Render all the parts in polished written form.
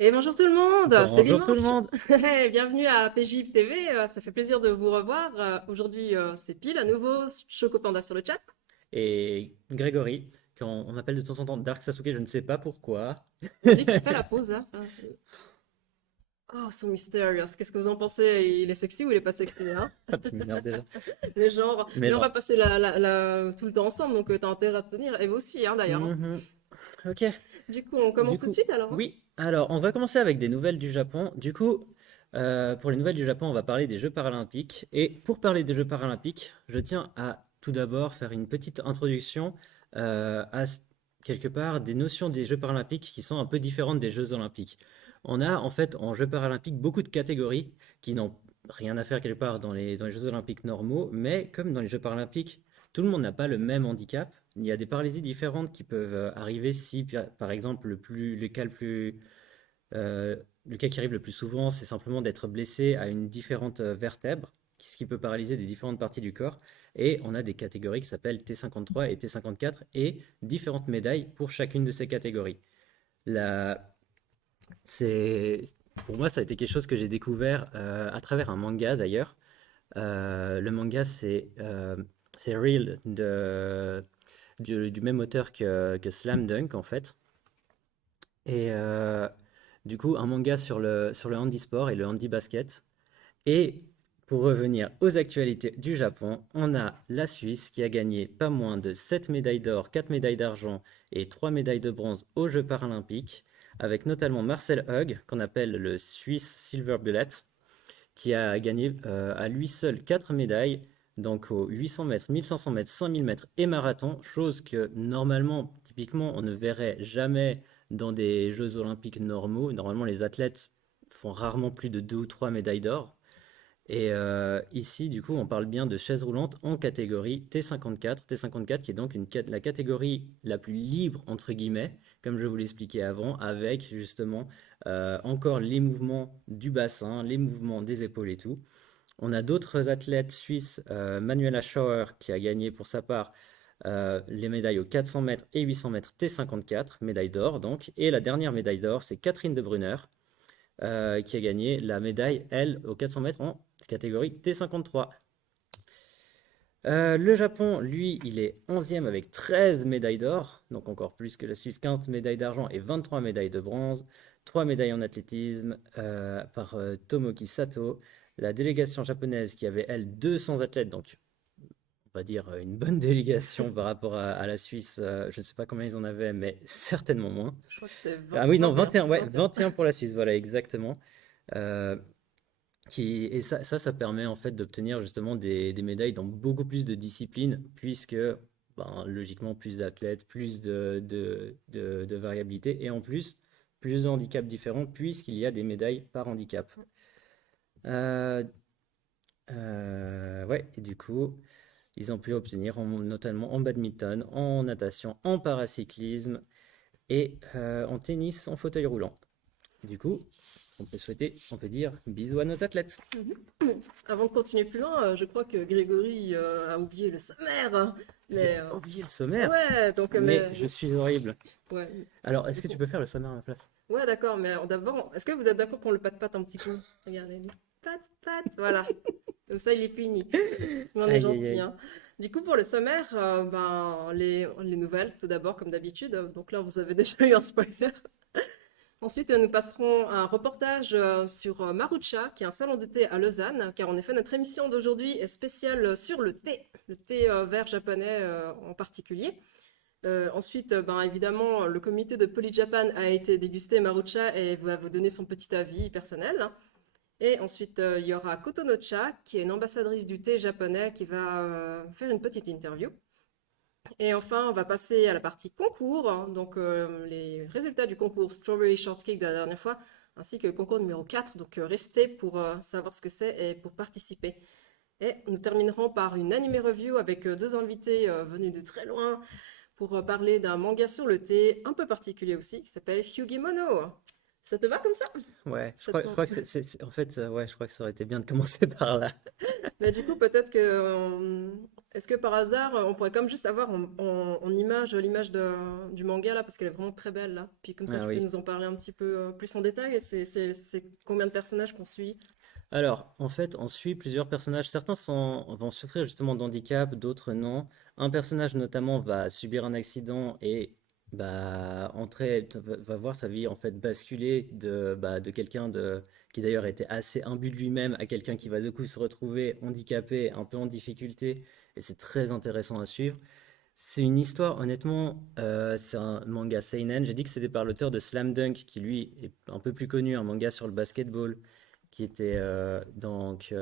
Et bonjour tout le monde, c'est Bonjour tout le dimanche. monde. Bienvenue à PJF TV, ça fait plaisir de vous revoir. Aujourd'hui, c'est Pile à nouveau, Choco Panda sur le chat. Et Grégory, quand on m'appelle de temps en temps Dark Sasuke, je ne sais pas pourquoi. On dit qu'il fait la pause, hein. Oh, so mysterious. Qu'est-ce que vous en pensez? Il est sexy ou il est pas sexy, hein? Ah, tu m'énerves déjà. Mais genre, Mais mais on va non. passer tout le temps ensemble, donc t'as intérêt à te tenir. Et vous aussi, hein, d'ailleurs, hein. Mhm. Ok. Du coup, on Du commence tout de coup, suite alors, hein. oui. Alors, on va commencer avec des nouvelles du Japon. Du coup, pour les nouvelles du Japon, on va parler des Jeux paralympiques. Et pour parler des Jeux paralympiques, je tiens à tout d'abord faire une petite introduction quelque part des notions des Jeux paralympiques qui sont un peu différentes des Jeux olympiques. On a en fait en Jeux paralympiques beaucoup de catégories qui n'ont rien à faire quelque part dans les Jeux olympiques normaux, mais comme dans les Jeux paralympiques, tout le monde n'a pas le même handicap. Il y a des paralysies différentes qui peuvent arriver si, par exemple, euh, le cas qui arrive le plus souvent, c'est simplement d'être blessé à une différente vertèbre, ce qui peut paralyser des différentes parties du corps. Et on a des catégories qui s'appellent T53 et T54 et différentes médailles pour chacune de ces catégories. La... C'est... Pour moi, ça a été quelque chose que j'ai découvert à travers un manga d'ailleurs. Le manga, c'est Real du même auteur que Slam Dunk en fait. Et du coup, un manga sur le handisport et le handi-basket. Et pour revenir aux actualités du Japon, on a la Suisse qui a gagné pas moins de 7 médailles d'or, 4 médailles d'argent et 3 médailles de bronze aux Jeux paralympiques, avec notamment Marcel Hug, qu'on appelle le Swiss Silver Bullet, qui a gagné à lui seul 4 médailles, donc aux 800 mètres, 1500 mètres, 5000 mètres et marathon, chose que normalement, typiquement, on ne verrait jamais dans des Jeux olympiques normaux. Normalement, les athlètes font rarement plus de 2 ou 3 médailles d'or. Et ici, du coup, on parle bien de chaise roulante en catégorie T54. T54 qui est donc la catégorie la plus libre, entre guillemets, comme je vous l'expliquais avant, avec justement encore les mouvements du bassin, les mouvements des épaules et tout. On a d'autres athlètes suisses, Manuela Schauer qui a gagné pour sa part les médailles aux 400 mètres et 800 mètres T54, médaille d'or donc. Et la dernière médaille d'or, c'est Catherine de Brunner qui a gagné la médaille, elle, aux 400 mètres en catégorie T53. Le Japon, lui, il est 11e avec 13 médailles d'or, donc encore plus que la Suisse, 15 médailles d'argent et 23 médailles de bronze, 3 médailles en athlétisme par Tomoki Sato, la délégation japonaise qui avait, elle, 200 athlètes, donc on va dire une bonne délégation par rapport à la Suisse, je ne sais pas combien ils en avaient, mais certainement moins. Je crois que c'était Ah oui, non, 21, 21, ouais, 21. 21 pour la Suisse, voilà, exactement. Euh, et ça permet en fait d'obtenir justement des médailles dans beaucoup plus de disciplines, puisque ben, logiquement plus d'athlètes, plus de variabilité, et en plus plus de handicaps différents, puisqu'il y a des médailles par handicap. Euh, ouais, et du coup, ils ont pu obtenir notamment en badminton, en natation, en paracyclisme et en tennis en fauteuil roulant. Du coup, on peut dire bisous à nos athlètes. Mhm. Avant de continuer plus loin, je crois que Grégory a oublié le sommaire, hein. J'ai Mais oublié le sommaire, ouais, donc mais je suis horrible. ouais, Alors, est-ce du que tu coup, peux faire le sommaire à ma place? ouais, d'accord. Mais d'abord, est-ce que vous êtes d'accord qu'on le patte-patte un petit peu? Regardez, lui. Patte-patte, voilà. Comme ça, il est puni. Mais on est Aïe, aïe, gentil, aïe. hein. Du coup, pour le sommaire, ben, les nouvelles, tout d'abord, comme d'habitude. Donc là, vous avez déjà eu un spoiler. Ensuite, nous passerons à un reportage sur Marucha, qui est un salon de thé à Lausanne, car en effet, notre émission d'aujourd'hui est spéciale sur le thé vert japonais en particulier. Ensuite, ben, évidemment, le comité de Polyjapan a été dégusté Marucha et va vous donner son petit avis personnel. Et ensuite, il y aura Kotonocha, qui est une ambassadrice du thé japonais, qui va faire une petite interview. Et enfin, on va passer à la partie concours, hein, donc les résultats du concours Strawberry Shortcake de la dernière fois, ainsi que le concours numéro 4. Donc restez pour savoir ce que c'est et pour participer. Et nous terminerons par une anime review avec deux invités venus de très loin pour parler d'un manga sur le thé un peu particulier aussi, qui s'appelle Hyugimono. Ça te va comme ça? Ouais, Ça te- je crois que en fait, ouais, je crois que ça aurait été bien de commencer par là. Mais du coup, peut-être que... est-ce que par hasard, on pourrait comme juste avoir en image l'image du manga là, parce qu'elle est vraiment très belle là. Puis comme ça, Ah tu peux oui. nous en parler un petit peu plus en détail. C'est combien de personnages qu'on suit? Alors, en fait, on suit plusieurs personnages. Certains vont souffrir justement d'handicap, d'autres non. Un personnage notamment va subir un accident et va voir sa vie en fait basculer de quelqu'un qui d'ailleurs était assez imbu de lui-même à quelqu'un qui va du coup se retrouver handicapé, un peu en difficulté. Et c'est très intéressant à suivre. C'est une histoire, honnêtement, c'est un manga seinen. J'ai dit que c'était par l'auteur de Slam Dunk, qui lui est un peu plus connu, un manga sur le basketball, qui était donc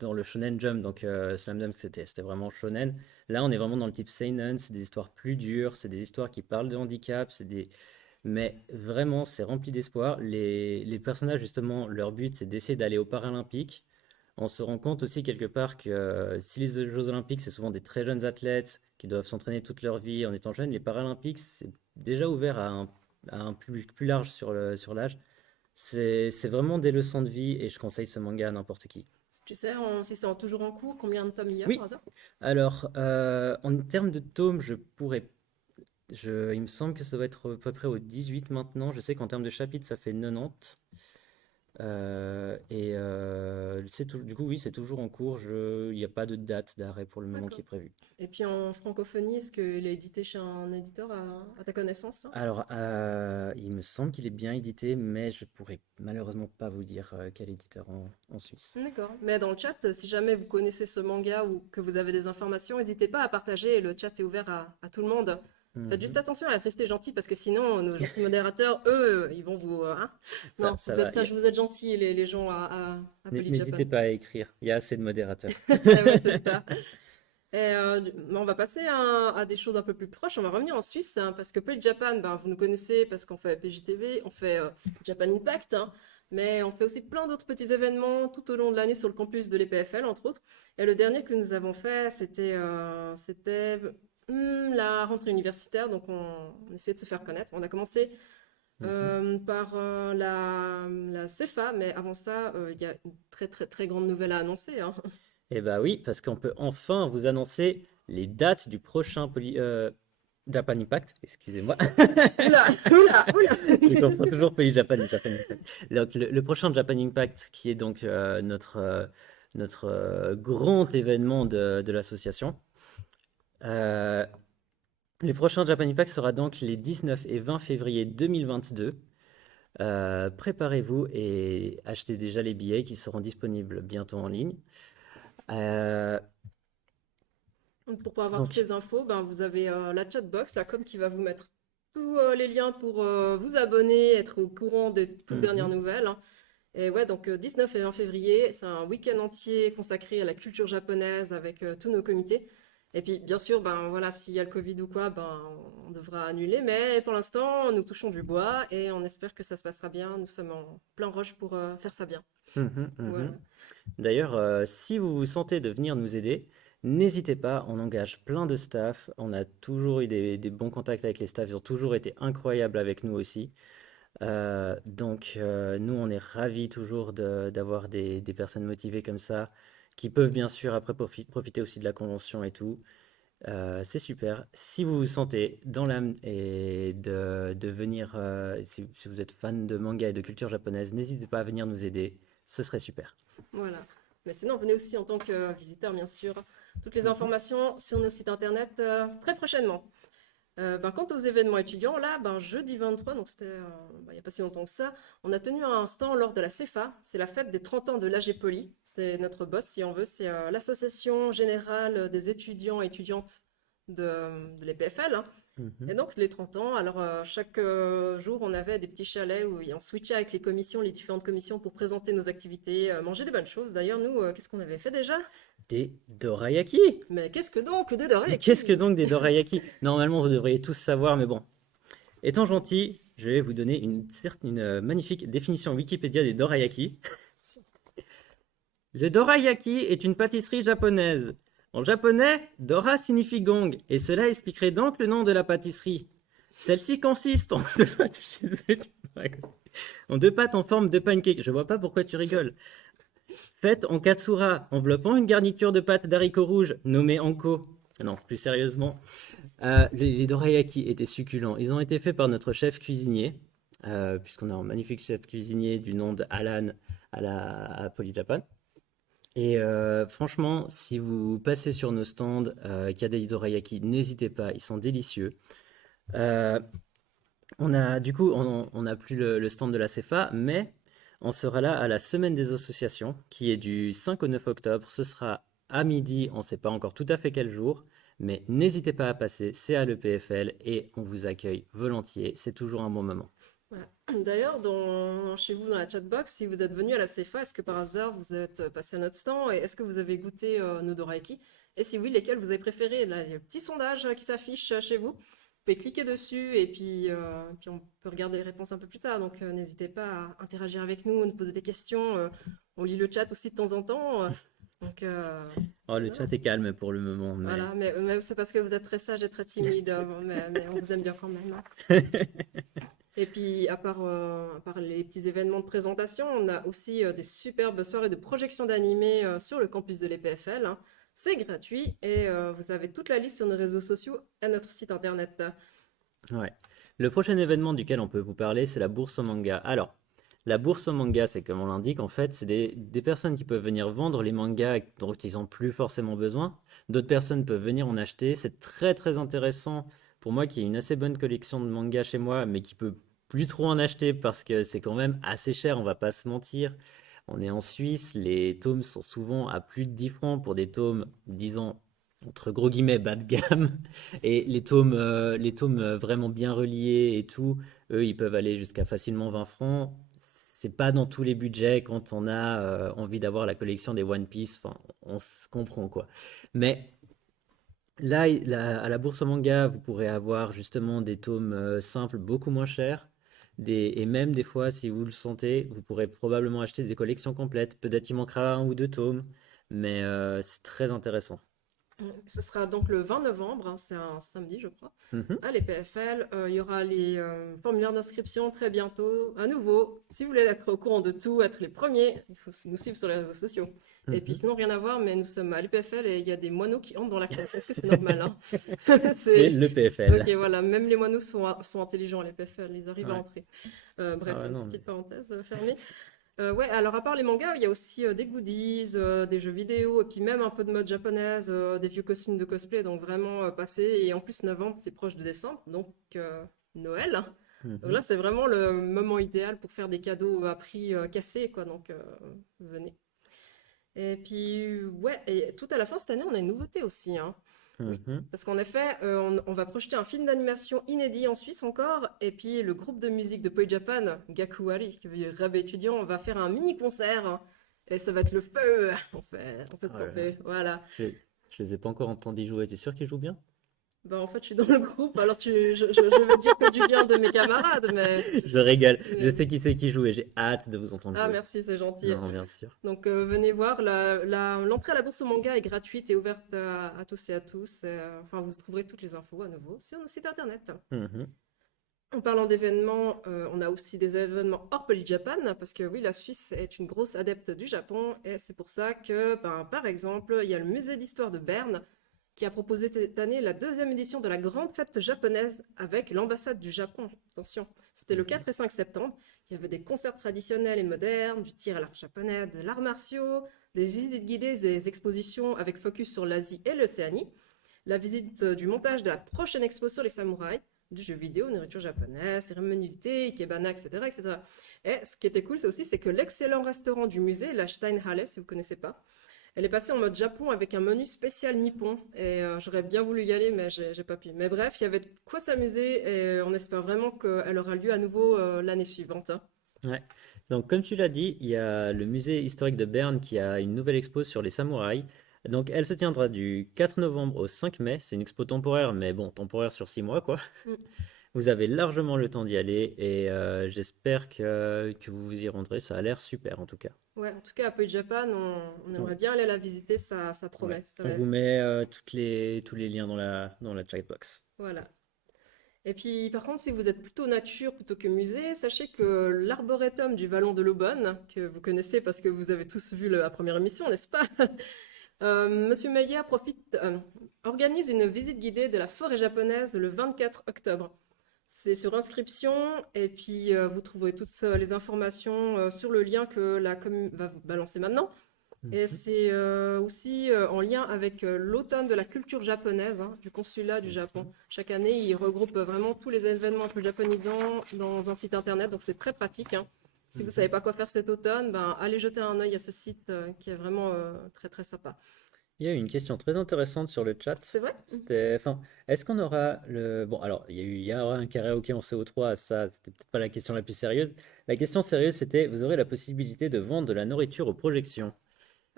dans le Shonen Jump. Donc Slam Dunk, c'était vraiment shonen. Là, on est vraiment dans le type seinen. C'est des histoires plus dures, c'est des histoires qui parlent de handicap, mais vraiment, c'est rempli d'espoir. Les personnages, justement, leur but, c'est d'essayer d'aller aux Paralympiques. On se rend compte aussi quelque part que si les Jeux Olympiques, c'est souvent des très jeunes athlètes qui doivent s'entraîner toute leur vie en étant jeunes, les Paralympiques, c'est déjà ouvert à un public plus large sur l'âge. C'est vraiment des leçons de vie et je conseille ce manga à n'importe qui. Tu sais, si c'est toujours en cours, combien de tomes il y a par Oui, hasard? alors en termes de tomes, il me semble que ça doit être à peu près au 18 maintenant. Je sais qu'en termes de chapitres, ça fait 90. Du coup, oui, c'est toujours en cours. Il n'y a pas de date d'arrêt pour le moment qui D'accord. est prévue. Et puis en francophonie, est-ce qu'il est édité chez un éditeur à ta connaissance, ça? Alors, il me semble qu'il est bien édité, mais je pourrais malheureusement pas vous dire quel éditeur en Suisse. D'accord. Mais dans le chat, si jamais vous connaissez ce manga ou que vous avez des informations, n'hésitez pas à partager. Le chat est ouvert à tout le monde. Faites juste Mhm. attention à être resté gentil parce que sinon, nos gentils modérateurs, eux, ils vont vous. Hein. Ça, Non, ça vous êtes va. sages, vous êtes gentils, les gens à Poly Japan. N'hésitez pas à écrire. Il y a assez de modérateurs. Ouais, c'est ça. On va passer à des choses un peu plus proches. On va revenir en Suisse hein, parce que Poly Japan, ben, vous nous connaissez parce qu'on fait PJTV, on fait Japan Impact, hein, mais on fait aussi plein d'autres petits événements tout au long de l'année sur le campus de l'EPFL, entre autres. Et le dernier que nous avons fait, c'était la rentrée universitaire. Donc on essayait de se faire connaître. On a commencé Mhm. par la CEFA, mais avant ça, il y a une très très très grande nouvelle à annoncer. Hein. Eh bah oui, parce qu'on peut enfin vous annoncer les dates du prochain Japan Impact. Excusez-moi. Oula, oula, oula. Je confonds toujours Poly Japan et Japan Impact. Donc, le prochain Japan Impact, qui est donc notre grand événement de l'association. Euh, le prochain Japan Impact sera donc les 19 et 20 février 2022. Préparez-vous et achetez déjà les billets qui seront disponibles bientôt en ligne. Euh, Pour pouvoir avoir toutes donc, les infos, ben, vous avez la chatbox, la com qui va vous mettre tous les liens pour vous abonner, être au courant des toutes dernières mhm, nouvelles. Hein. Et ouais, donc 19 et 20 février, c'est un week-end entier consacré à la culture japonaise avec tous nos comités. Et puis, bien sûr, ben voilà, s'il y a le Covid ou quoi, ben on devra annuler. Mais pour l'instant, nous touchons du bois et on espère que ça se passera bien. Nous sommes en plein rush pour faire ça bien. mhm, Voilà. mhm. D'ailleurs, si vous vous sentez de venir nous aider, n'hésitez pas, on engage plein de staff. On a toujours eu des bons contacts avec les staffs, ils ont toujours été incroyables avec nous aussi. Nous, on est ravis toujours d'avoir des personnes motivées comme ça, qui peuvent bien sûr après profiter aussi de la convention et tout. C'est super. Si vous vous sentez dans l'âme et de venir, si vous êtes fan de manga et de culture japonaise, n'hésitez pas à venir nous aider, ce serait super. Voilà. Mais sinon, venez aussi en tant que visiteur, bien sûr. Toutes les Mhm. informations sur nos sites internet très prochainement. Quant aux événements étudiants, là, jeudi 23, donc c'était il n'y a pas si longtemps que ça, on a tenu un stand lors de la CEFA. C'est la fête des 30 ans de l'AG Poly. C'est notre boss, si on veut. C'est l'Association générale des étudiants et étudiantes de l'EPFL. Hein. Et Mhm. donc, les 30 ans, alors chaque jour, on avait des petits chalets où on switchait avec les commissions, les différentes commissions pour présenter nos activités, manger des bonnes choses. D'ailleurs, nous, qu'est-ce qu'on avait fait déjà? Des dorayaki! Mais qu'est-ce que donc des Mais qu'est-ce que dorayaki? donc des dorayaki? Normalement, vous devriez tous savoir, mais bon. Étant gentil, je vais vous donner une magnifique définition Wikipédia des dorayaki. Le dorayaki est une pâtisserie japonaise. En japonais, dora signifie gong, et cela expliquerait donc le nom de la pâtisserie. Celle-ci consiste en deux pâtes. Je suis désolé, tu me racontes. En deux pâtes en forme de pancake. Je vois pas pourquoi tu rigoles. Faites en katsura, enveloppant une garniture de pâtes d'haricots rouges nommée anko. Non, plus sérieusement, les dorayaki étaient succulents. Ils ont été faits par notre chef cuisinier, puisqu'on a un magnifique chef cuisinier du nom de Alan à Polyjapan. Et franchement, si vous passez sur nos stands, qu'il y a des dorayaki, n'hésitez pas, ils sont délicieux. Euh, on n'a plus le stand de la CEFA, mais on sera là à la semaine des associations, qui est du 5 au 9 octobre. Ce sera à midi, on ne sait pas encore tout à fait quel jour, mais n'hésitez pas à passer, c'est à l'EPFL et on vous accueille volontiers. C'est toujours un bon moment. Voilà. D'ailleurs, chez vous, dans la chatbox, si vous êtes venu à la CFA, est-ce que par hasard vous êtes passé à notre stand et est-ce que vous avez goûté nos dorayaki? Et si oui, lesquels vous avez préférés? Là, il y a le petit sondage qui s'affiche chez vous. Vous pouvez cliquer dessus et puis on peut regarder les réponses un peu plus tard. Donc n'hésitez pas à interagir avec nous, nous poser des questions. On lit le chat aussi de temps en temps. Donc Oh, le voilà. chat est calme pour le moment, mais Voilà. Mais c'est parce que vous êtes très sage et très timide, mais on vous aime bien quand même, hein. Et puis, à part les petits événements de présentation, on a aussi des superbes soirées de projection d'animés sur le campus de l'EPFL, hein. C'est gratuit et vous avez toute la liste sur nos réseaux sociaux et notre site internet. ouais. Le prochain événement duquel on peut vous parler, c'est la bourse au manga. Alors, la bourse au manga, c'est comme on l'indique, en fait, c'est des personnes qui peuvent venir vendre les mangas dont ils n'ont plus forcément besoin. D'autres personnes peuvent venir en acheter. C'est très très intéressant pour moi qui ai une assez bonne collection de mangas chez moi, mais qui peut plus trop en acheter parce que c'est quand même assez cher, on va pas se mentir. On est en Suisse, les tomes sont souvent à plus de 10 francs pour des tomes, disons, entre gros guillemets, bas de gamme. Et les tomes vraiment bien reliés et tout, eux, ils peuvent aller jusqu'à facilement 20 francs. C'est pas dans tous les budgets quand on a envie d'avoir la collection des One Piece. Enfin, on se comprend quoi. Mais là, à la bourse au manga, vous pourrez avoir justement des tomes simples beaucoup moins chers. Et même des fois, si vous le sentez, vous pourrez probablement acheter des collections complètes. Peut-être il manquera un ou deux tomes, mais c'est très intéressant. Ce sera donc le 20 novembre, hein, c'est un samedi, je crois, Mhm. à l'EPFL. Il y aura les formulaires d'inscription très bientôt. À nouveau, si vous voulez être au courant de tout, être les premiers, il faut nous suivre sur les réseaux sociaux. Et puis Mhm. sinon, rien à voir, mais nous sommes à l'EPFL et il y a des moineaux qui entrent dans la classe. Est-ce que c'est normal, hein? C'est C'est... le Ok, PFL. voilà, même les moineaux sont intelligents à l'EPFL, ils arrivent à Ouais. entrer. Ah Bref, ouais, non, mais... petite parenthèse fermée. Ouais, alors à part les mangas, il y a aussi des goodies, des jeux vidéo, et puis même un peu de mode japonaise, des vieux costumes de cosplay, donc vraiment passé. Et en plus, novembre, c'est proche de décembre, donc Noël, hein. Donc Mhm. là, c'est vraiment le moment idéal pour faire des cadeaux à prix cassé, quoi. Donc venez. Et puis, ouais, et tout à la fin cette année, on a une nouveauté aussi, hein. Oui. Mhm. Parce qu'en effet, on va projeter un film d'animation inédit en Suisse encore, et puis le groupe de musique de Poi Japan, Gakuari, qui veut dire rêve étudiant, on va faire un mini-concert, hein. Et ça va être le feu. On fait ce Oh qu'on là là. fait, voilà. Je, je les ai pas encore entendus jouer. T'es sûr qu'ils jouent bien? Ben, en fait, je suis dans le groupe, alors je vais dire que du bien de mes camarades, Je rigole. Je mais- sais qui c'est qui joue et j'ai hâte de vous entendre Ah, jouer. merci, c'est gentil. Non, bien sûr. Donc, venez voir, l'entrée à la bourse au manga est gratuite et ouverte à tous et à tous. Enfin, vous trouverez toutes les infos à nouveau sur notre site internet. Mhm. En parlant d'événements, on a aussi des événements hors Polyjapan, parce que oui, la Suisse est une grosse adepte du Japon, et c'est pour ça que, ben, par exemple, il y a le musée d'histoire de Berne qui a proposé cette année la deuxième édition de la grande fête japonaise avec l'ambassade du Japon. Attention, c'était le Mhm. 4 et 5 septembre. Il y avait des concerts traditionnels et modernes, du tir à l'arc japonais, de l'art martiaux, des visites guidées, des expositions avec focus sur l'Asie et l'Océanie, la visite du montage de la prochaine expo sur les samouraïs, du jeu vidéo, nourriture japonaise, cérémonie du thé, ikebana, etc., etc. Et ce qui était cool, c'est que l'excellent restaurant du musée, la Steinhalle, si vous ne connaissez pas, elle est passée en mode Japon avec un menu spécial nippon. Et j'aurais bien voulu y aller, mais j'ai pas pu. Mais bref, il y avait de quoi s'amuser et on espère vraiment qu'elle aura lieu à nouveau l'année suivante, hein. Ouais. Donc, comme tu l'as dit, il y a le musée historique de Berne qui a une nouvelle expo sur les samouraïs. Donc, elle se tiendra du 4 novembre au 5 mai. C'est une expo temporaire, mais bon, temporaire sur 6 mois, quoi. Mm. Vous avez largement le temps d'y aller et j'espère que vous vous y rendrez. Ça a l'air super, en tout cas. Ouais, en tout cas, à Peu Japan, on Ouais. aimerait bien aller la visiter, ça Ouais. promet. Ça On va vous être... met tous les liens dans la chatbox. Voilà. Et puis, par contre, si vous êtes plutôt nature plutôt que musée, sachez que l'arboretum du Vallon de l'Aubonne, que vous connaissez parce que vous avez tous vu la première émission, n'est-ce pas? Monsieur Meyer organise une visite guidée de la forêt japonaise le 24 octobre. C'est sur inscription et puis vous trouverez toutes les informations sur le lien que la commune va vous balancer maintenant. Et Mhm, c'est aussi en lien avec l'automne de la culture japonaise, hein, du consulat du Japon. mhm, Chaque année, ils regroupent vraiment tous les événements un peu japonisants dans un site internet, donc c'est très pratique, hein. Si vous ne savez mhm. pas quoi faire cet automne, ben, allez jeter un œil à ce site qui est vraiment très très sympa. Il y a eu une question très intéressante sur le chat. C'est vrai? C'était, enfin, est-ce qu'on aura le... Bon, alors, il y aura un karaoké en CO3, ça, c'était peut-être pas la question la plus sérieuse. La question sérieuse, c'était, vous aurez la possibilité de vendre de la nourriture aux projections.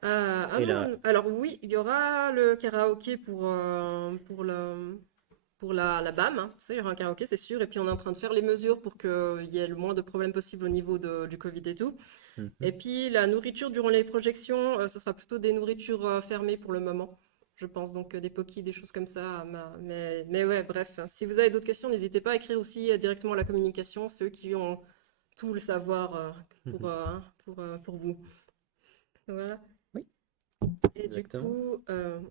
Ah Et non, là, alors oui, il y aura le karaoké pour la BAM, hein. Ça, il y aura un karaoké, c'est sûr. Et puis on est en train de faire les mesures pour qu'il y ait le moins de problèmes possible au niveau du Covid et tout. mhm, Et puis la nourriture durant les projections, ce sera plutôt des nourritures fermées pour le moment, je pense. Donc des pockys, des choses comme ça. Mais ouais, bref. Si vous avez d'autres questions, n'hésitez pas à écrire aussi directement à la communication. C'est eux qui ont tout le savoir mhm. pour vous. Voilà. Oui, Et du exactement. coup,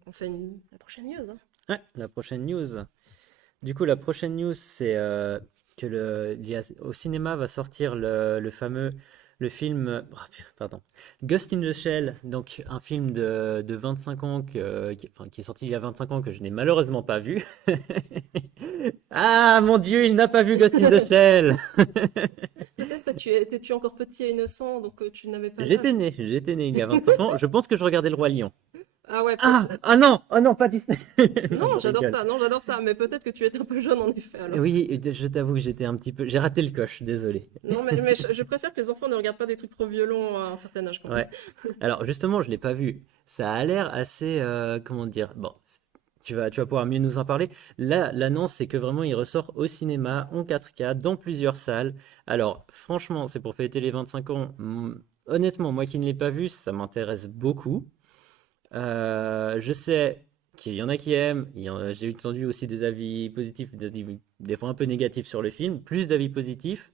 on fait la prochaine news, hein. Ouais, la prochaine news. Du coup, la prochaine news, c'est que au cinéma va sortir le fameux le film, pardon, Ghost in the Shell, donc un film de 25 ans enfin, qui est sorti il y a 25 ans que je n'ai malheureusement pas vu. Ah mon Dieu, il n'a pas vu Ghost in the Shell. Peut-être que étais-tu encore petit et innocent, donc tu n'avais pas l'âge. J'étais né il y a 25 ans. Je pense que je regardais Le Roi Lion. Ah ouais, Ah, peut-être. ah non, oh non, pas Disney. Non, Non, je rigole. j'adore ça, mais peut-être que tu étais un peu jeune en effet alors. Oui, je t'avoue que j'étais un petit peu, j'ai raté le coche, désolé. Non, mais je préfère que les enfants ne regardent pas des trucs trop violents à un certain âge quand même. Ouais. Alors justement, je l'ai pas vu. Ça a l'air assez, comment dire. Bon, tu vas pouvoir mieux nous en parler. Là, l'annonce, c'est que vraiment, il ressort au cinéma en 4K dans plusieurs salles. Alors, franchement, c'est pour fêter les 25 ans. Honnêtement, moi qui ne l'ai pas vu, ça m'intéresse beaucoup. Je sais qu'il y en a qui aiment. J'ai entendu aussi des avis positifs, des fois un peu négatifs sur le film. Plus d'avis positifs.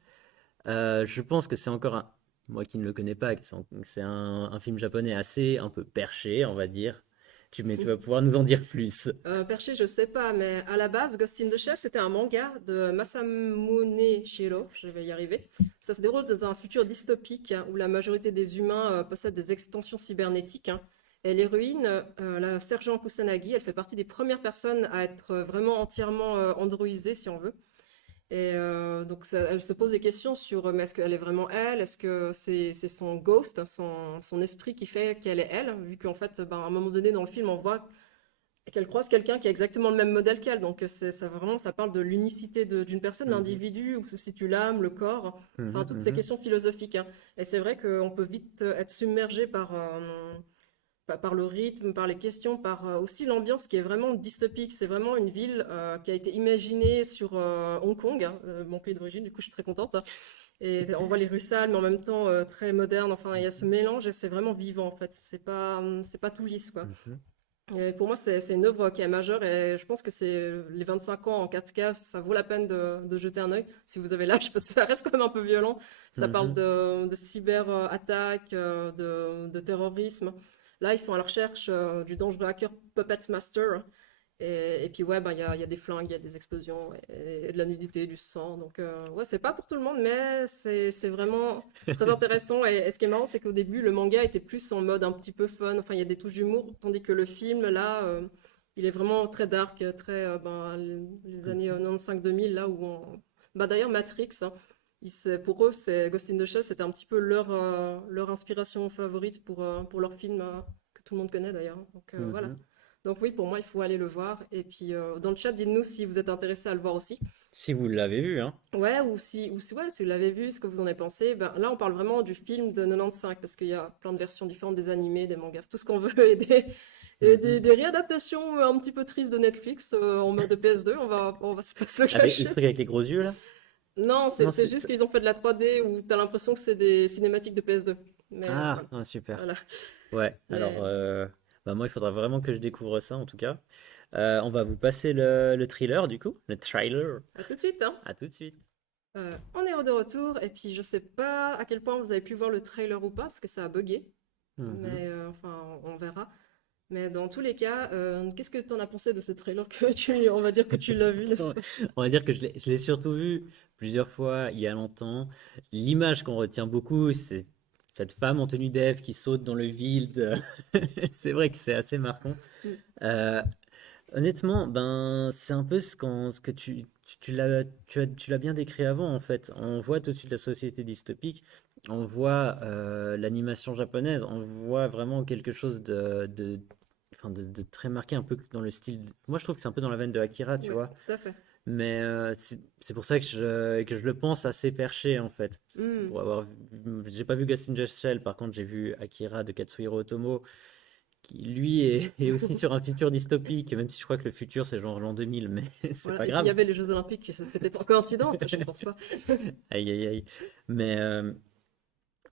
Je pense que c'est encore un, moi qui ne le connais pas, que c'est un film japonais assez un peu perché, on va dire. Mais tu vas pouvoir nous en dire plus. Perché, je sais pas, mais à la base, Ghost in the Shell, c'était un manga de Masamune Shirow, je vais y arriver. Ça se déroule dans un futur dystopique hein, où la majorité des humains possèdent des extensions cybernétiques, hein. Et l'héroïne, la sergent Kusanagi, elle fait partie des premières personnes à être vraiment entièrement androïsée, si on veut. Et donc elle se pose des questions sur mais est-ce qu'elle est vraiment elle? Est-ce que c'est son ghost, son esprit qui fait qu'elle est elle? Vu qu'en fait, ben, à un moment donné dans le film, on voit qu'elle croise quelqu'un qui a exactement le même modèle qu'elle. Donc ça vraiment, ça parle de l'unicité d'une personne, Mhm, l'individu, où se situe l'âme, le corps, enfin mhm, toutes ces mhm, questions philosophiques, hein. Et c'est vrai qu'on peut vite être submergé par le rythme, par les questions, par aussi l'ambiance qui est vraiment dystopique. C'est vraiment une ville qui a été imaginée sur Hong Kong, hein, mon pays d'origine, du coup je suis très contente, hein. Et on voit les rues sales, mais en même temps très modernes. Enfin, il y a ce mélange et c'est vraiment vivant en fait. C'est pas tout lisse quoi. mhm, Et pour moi, c'est une œuvre qui est majeure et je pense que c'est les 25 ans en 4K, ça vaut la peine de jeter un œil si vous avez l'âge parce que ça reste quand même un peu violent. Ça parle mhm. de cyber-attaque, de terrorisme. Là, ils sont à la recherche du dangereux hacker Puppet Master. Et puis ouais, ben, il y a des flingues, il y a des explosions et de la nudité, du sang. Donc ouais, c'est pas pour tout le monde, mais c'est vraiment très intéressant. Et ce qui est marrant, c'est qu'au début, le manga était plus en mode un petit peu fun. Enfin, il y a des touches d'humour, tandis que le film, là, il est vraiment très dark, très ben, les années 95-2000, là où on... Bah, d'ailleurs, Matrix, hein, pour eux, c'est Ghost in the Shell, c'était un petit peu leur inspiration favorite pour leur film que tout le monde connaît d'ailleurs. Donc voilà. Mhm. Donc oui, pour moi, il faut aller le voir. Et puis dans le chat, dites-nous si vous êtes intéressé à le voir aussi. Si vous l'avez vu, hein. Ouais, ouais, si vous l'avez vu, ce que vous en avez pensé. Ben, là, on parle vraiment du film de 95 parce qu'il y a plein de versions différentes des animés, des mangas, tout ce qu'on veut Mhm. des réadaptations un petit peu tristes de Netflix en mode PS2. On va pas se le Avec le cacher. truc avec les gros yeux là? Non, Non, c'est juste qu'ils ont fait de la 3D où t'as l'impression que c'est des cinématiques de PS2. Mais Ah, ah, super. voilà. Ouais. Alors, Mais bah moi, il faudra vraiment que je découvre ça en tout cas. On va vous passer le thriller du coup, le trailer. À tout de suite, hein. À tout de suite. On est de retour, et puis je sais pas à quel point vous avez pu voir le trailer ou pas, parce que ça a bugué, Mhm. mais enfin, on verra. Mais dans tous les cas, qu'est-ce que tu en as pensé de ce trailer que on va dire que tu l'as vu, n'est-ce On pas? on va dire que je l'ai surtout vu plusieurs fois il y a longtemps. L'image qu'on retient beaucoup, c'est cette femme en tenue d'Ève qui saute dans le vide. C'est vrai que c'est assez marquant. Mm. Euh, Honnêtement, ben, c'est un peu ce que tu l'as bien décrit avant, en fait. On voit tout de suite la société dystopique, on voit l'animation japonaise, on voit vraiment quelque chose enfin, de très marqué, un peu dans le style. Moi, je trouve que c'est un peu dans la veine de Akira, tu Oui, vois. tout à fait. Mais c'est pour ça que je le pense assez perché, en fait. Mm. Pour avoir, j'ai pas vu Ghost in the Shell, par contre, j'ai vu Akira de Katsuhiro Otomo qui lui est aussi sur un futur dystopique, même si je crois que le futur c'est genre l'an 2000, mais c'est Voilà. pas Et puis il y grave. avait les Jeux Olympiques, c'était pas coïncidence, je ne pense pas. Aïe aïe aïe. Mais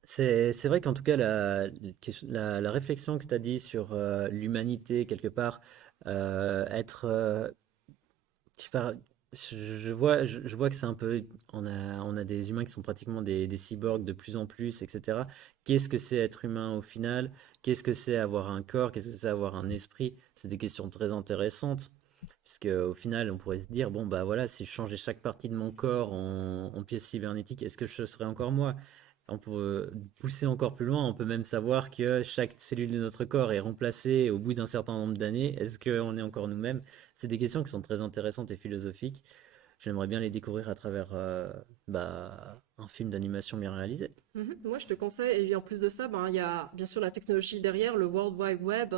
c'est vrai qu'en tout cas, la réflexion que tu as dit sur l'humanité, quelque part, être. Je sais pas, je vois que c'est un peu. On a des humains qui sont pratiquement des cyborgs de plus en plus, etc. Qu'est-ce que c'est être humain au final? Qu'est-ce que c'est avoir un corps? Qu'est-ce que c'est avoir un esprit? C'est des questions très intéressantes. Puisque au final, on pourrait se dire, bon, bah voilà, si je changeais chaque partie de mon corps en pièces cybernétiques, est-ce que je serais encore moi? On peut pousser encore plus loin, on peut même savoir que chaque cellule de notre corps est remplacée au bout d'un certain nombre d'années. Est-ce qu'on est encore nous-mêmes? C'est des questions qui sont très intéressantes et philosophiques. J'aimerais bien les découvrir à travers bah, un film d'animation bien réalisé. Mhm. Moi, je te conseille, et en plus de ça, ben, il y a bien sûr la technologie derrière, le World Wide Web.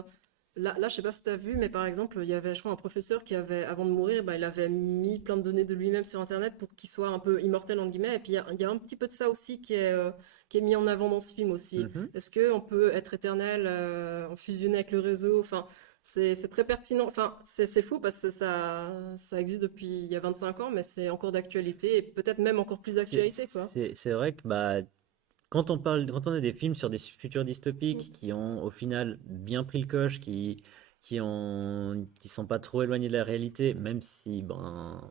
Là, je sais pas si tu as vu, mais par exemple, il y avait, je crois, un professeur qui avait, avant de mourir, ben, il avait mis plein de données de lui-même sur Internet pour qu'il soit un peu immortel, entre guillemets. Et puis, il y a un petit peu de ça aussi qui est mis en avant dans ce film aussi. Mhm. Est-ce qu'on peut être éternel, en fusionner avec le réseau? Enfin, c'est très pertinent. Enfin, c'est fou parce que ça existe depuis il y a 25 ans, mais c'est encore d'actualité et peut-être même encore plus C'est d'actualité, quoi. c'est vrai que bah, quand on a des films sur des futurs dystopiques qui ont au final bien pris le coche, qui sont pas trop éloignés de la réalité, même si ben,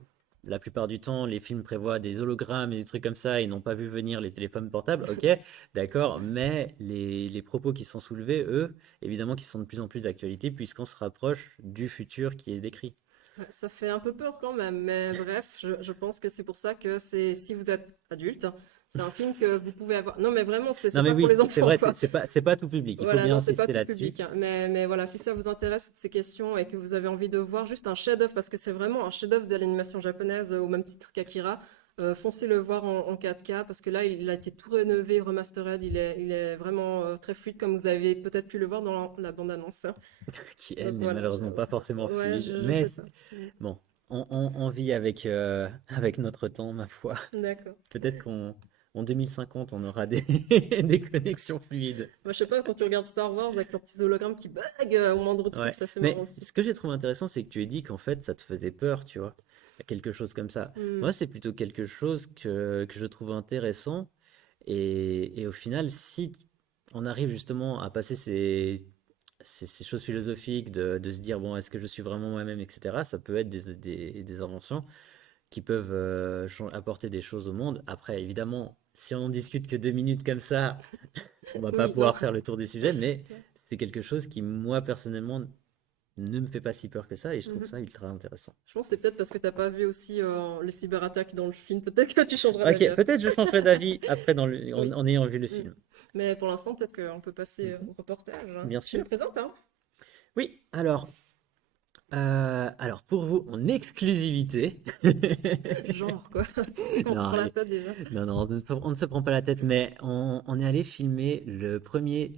la plupart du temps les films prévoient des hologrammes et des trucs comme ça et n'ont pas vu venir les téléphones portables, ok, d'accord, mais les propos qui sont soulevés, eux, évidemment qui sont de plus en plus d'actualité puisqu'on se rapproche du futur qui est décrit. Ouais, ça fait un peu peur quand même, mais bref, je pense que c'est pour ça que c'est, si vous êtes adulte, c'est un film que vous pouvez avoir. Non, mais vraiment, c'est Non mais pas pour oui, les c'est enfants, vrai, quoi. c'est pas tout public, il faut Voilà, bien non, c'est pas insister tout là-dessus. public, hein. Mais voilà, si ça vous intéresse, toutes ces questions, et que vous avez envie de voir juste un chef-d'œuvre, parce que c'est vraiment un chef-d'œuvre de l'animation japonaise, au même titre qu'Akira, foncez le voir en 4K, parce que là, il a été tout rénové, remastered, il est vraiment très fluide, comme vous avez peut-être pu le voir dans la bande-annonce, hein. Qui Donc elle n'est voilà, malheureusement pas forcément ouais, fluide, je mais sais pas. bon, on vit avec notre temps, ma foi. D'accord. Peut-être qu'en 2050, on aura des, des connexions fluides. Moi, je sais pas, quand tu regardes Star Wars avec leurs petits hologrammes qui bug au moindre truc, Ouais, ça c'est mais marrant aussi. ce que j'ai trouvé intéressant, c'est que tu aies dit qu'en fait, ça te faisait peur, tu vois, quelque chose comme ça. Hmm. Moi, c'est plutôt quelque chose que je trouve intéressant, et au final, si on arrive justement à passer ces choses philosophiques de se dire, bon, est-ce que je suis vraiment moi-même, etc., ça peut être des inventions qui peuvent apporter des choses au monde. Après, évidemment, si on discute que 2 minutes comme ça, on va pas Oui, non. pouvoir faire le tour du sujet, mais c'est quelque chose qui, moi, personnellement, ne me fait pas si peur que ça, et je trouve Mhm. ça ultra intéressant. Je pense que c'est peut-être parce que t'as pas vu aussi les cyberattaques dans le film. Peut-être que tu changeras d'avis Ok, après. peut-être je changerai d'avis après en, Oui. en ayant vu le Hmm. film. Mais pour l'instant, peut-être qu'on peut passer Mhm. au reportage, hein. Bien Tu le sûr. présentes, hein? Oui, alors pour vous, en exclusivité, Genre, quoi. On se non, prend la allez. tête déjà. Non, non, on ne se prend pas la tête, mais on est allé filmer le premier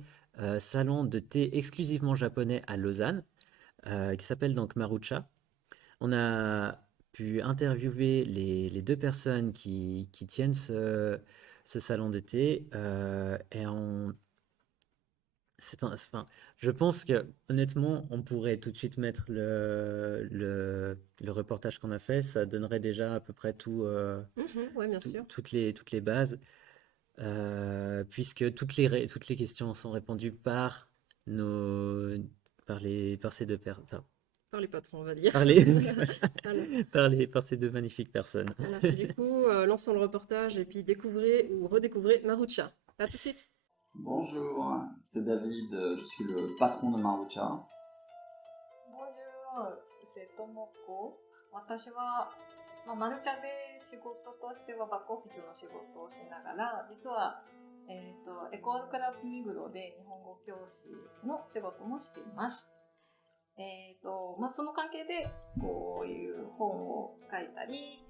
salon de thé exclusivement japonais à Lausanne, qui s'appelle donc Marucha. On a pu interviewer les deux personnes qui tiennent ce salon de thé, et enfin, je pense que honnêtement, on pourrait tout de suite mettre le reportage qu'on a fait. Ça donnerait déjà à peu près Mhm, ouais, bien sûr. toutes les bases, puisque toutes les questions sont répondues nos, par ces deux personnes. par les patrons, on va dire. par les, Voilà, par ces deux magnifiques personnes. voilà. Et du coup, lançons le reportage et puis découvrez ou redécouvrez Marucha. À tout de suite. Bonjour, c'est David, je suis le patron de Marucha. Bonjour, c'est Tomoko. 私は、マルチャで仕事としてはバックオフィスの仕事をしながら、実は、エコールクラブミグロで日本語教師の仕事もしています。その関係でこういう本を書いたり、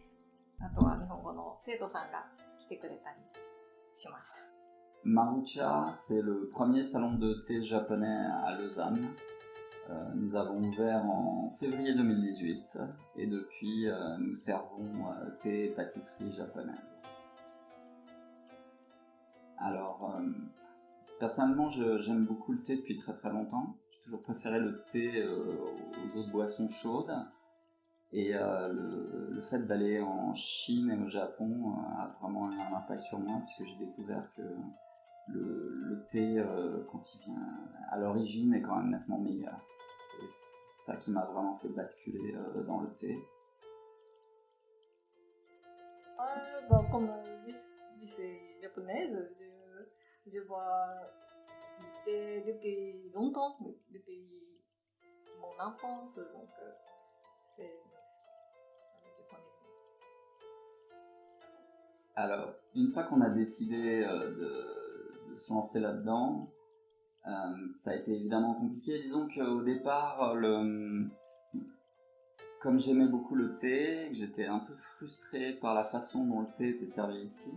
あとは日本語の生徒さんが来てくれたりします。Marucha, c'est le premier salon de thé japonais à Lausanne. Nous avons ouvert en février 2018 et depuis nous servons thé et pâtisserie japonaise. Alors, personnellement, j'aime beaucoup le thé depuis très très longtemps. J'ai toujours préféré le thé aux autres boissons chaudes. Et le fait d'aller en Chine et au Japon a vraiment eu un impact sur moi puisque j'ai découvert que le thé, quand il vient à l'origine, est quand même nettement meilleur. C'est ça qui m'a vraiment fait basculer dans le thé. Comme je suis japonaise, je bois du thé depuis longtemps, depuis mon enfance, donc je connais. Alors, une fois qu'on a décidé de se lancer là-dedans, ça a été évidemment compliqué. Disons qu'au départ, comme j'aimais beaucoup le thé, j'étais un peu frustré par la façon dont le thé était servi ici.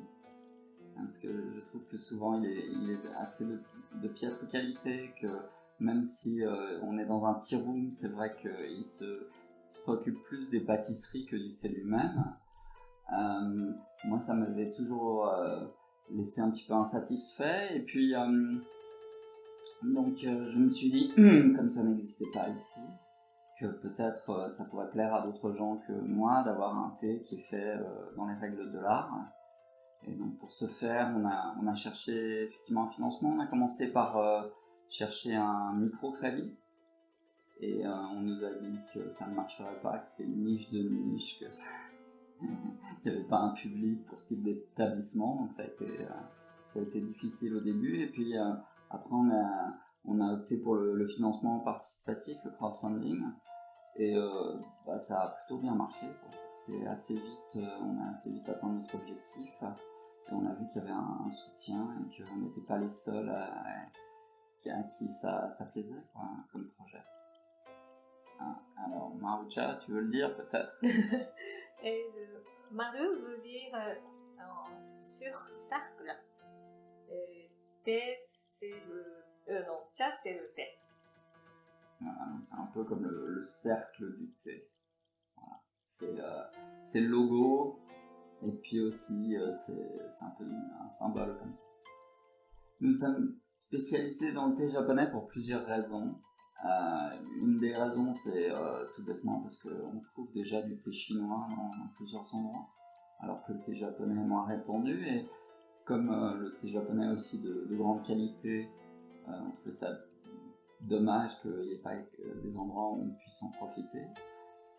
Parce que je trouve que souvent il est assez de piètre qualité, que même si on est dans un tea room, c'est vrai qu'il se préoccupe plus des pâtisseries que du thé lui-même. Moi, ça m'avait toujours laissé un petit peu insatisfait. Et puis, donc, je me suis dit, comme ça n'existait pas ici, que peut-être ça pourrait plaire à d'autres gens que moi d'avoir un thé qui est fait dans les règles de l'art. Et donc, pour ce faire, on a cherché effectivement un financement. On a commencé par chercher un microcrédit. Et on nous a dit que ça ne marcherait pas, que c'était une niche de niche, qu'il n'y avait pas un public pour ce type d'établissement. Donc, ça a été difficile au début. Et puis, après, on a opté pour le financement participatif, le crowdfunding. Et ça a plutôt bien marché. On a assez vite atteint notre objectif. Et on a vu qu'il y avait un soutien et qu'on n'était pas les seuls à qui ça plaisait comme projet. Alors, Marucha, tu veux le dire peut-être? Et Maru veut dire sur cercle. Thé, c'est non, cha, c'est le thé. Voilà, c'est un peu comme le cercle du thé. Voilà. C'est le logo, et puis aussi c'est un peu un symbole comme ça. Nous sommes spécialisés dans le thé japonais pour plusieurs raisons. Une des raisons, c'est tout bêtement parce qu'on trouve déjà du thé chinois dans plusieurs endroits, alors que le thé japonais est moins répandu. Et comme le thé japonais est aussi de grande qualité, on trouvait ça dommage qu'il n'y ait pas des endroits où on puisse en profiter.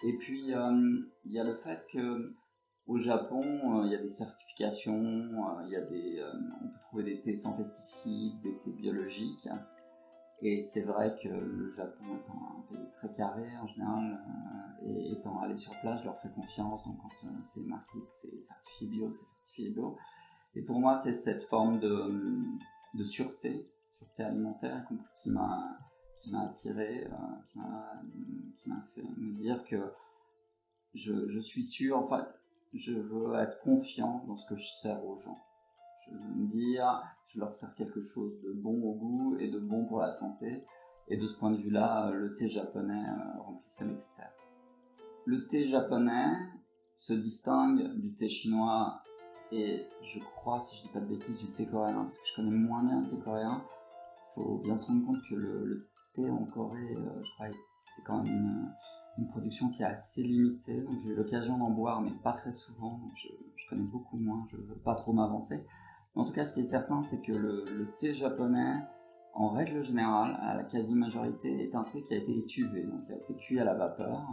Et puis, il y a le fait qu'au Japon, il y a des certifications, on peut trouver des thés sans pesticides, des thés biologiques. Et c'est vrai que le Japon étant un pays très carré en général, et étant allé sur place, je leur fais confiance. Donc quand c'est marqué que c'est certifié bio, c'est certifié bio. Et pour moi, c'est cette forme de sûreté alimentaire qui m'a attiré, qui m'a fait me dire que je suis sûr, enfin, je veux être confiant dans ce que je sers aux gens. Je veux me dire, je leur sers quelque chose de bon au goût et de bon pour la santé. Et de ce point de vue-là, le thé japonais remplissait mes critères. Le thé japonais se distingue du thé chinois et je crois, si je dis pas de bêtises, du thé coréen, parce que je connais moins bien le thé coréen. Il faut bien se rendre compte que le thé en Corée, je crois, c'est quand même une production qui est assez limitée. Donc j'ai eu l'occasion d'en boire, mais pas très souvent. Donc je connais beaucoup moins, je veux pas trop m'avancer. En tout cas, ce qui est certain, c'est que le thé japonais En règle générale, la quasi-majorité est un thé qui a été étuvé, donc qui a été cuit à la vapeur,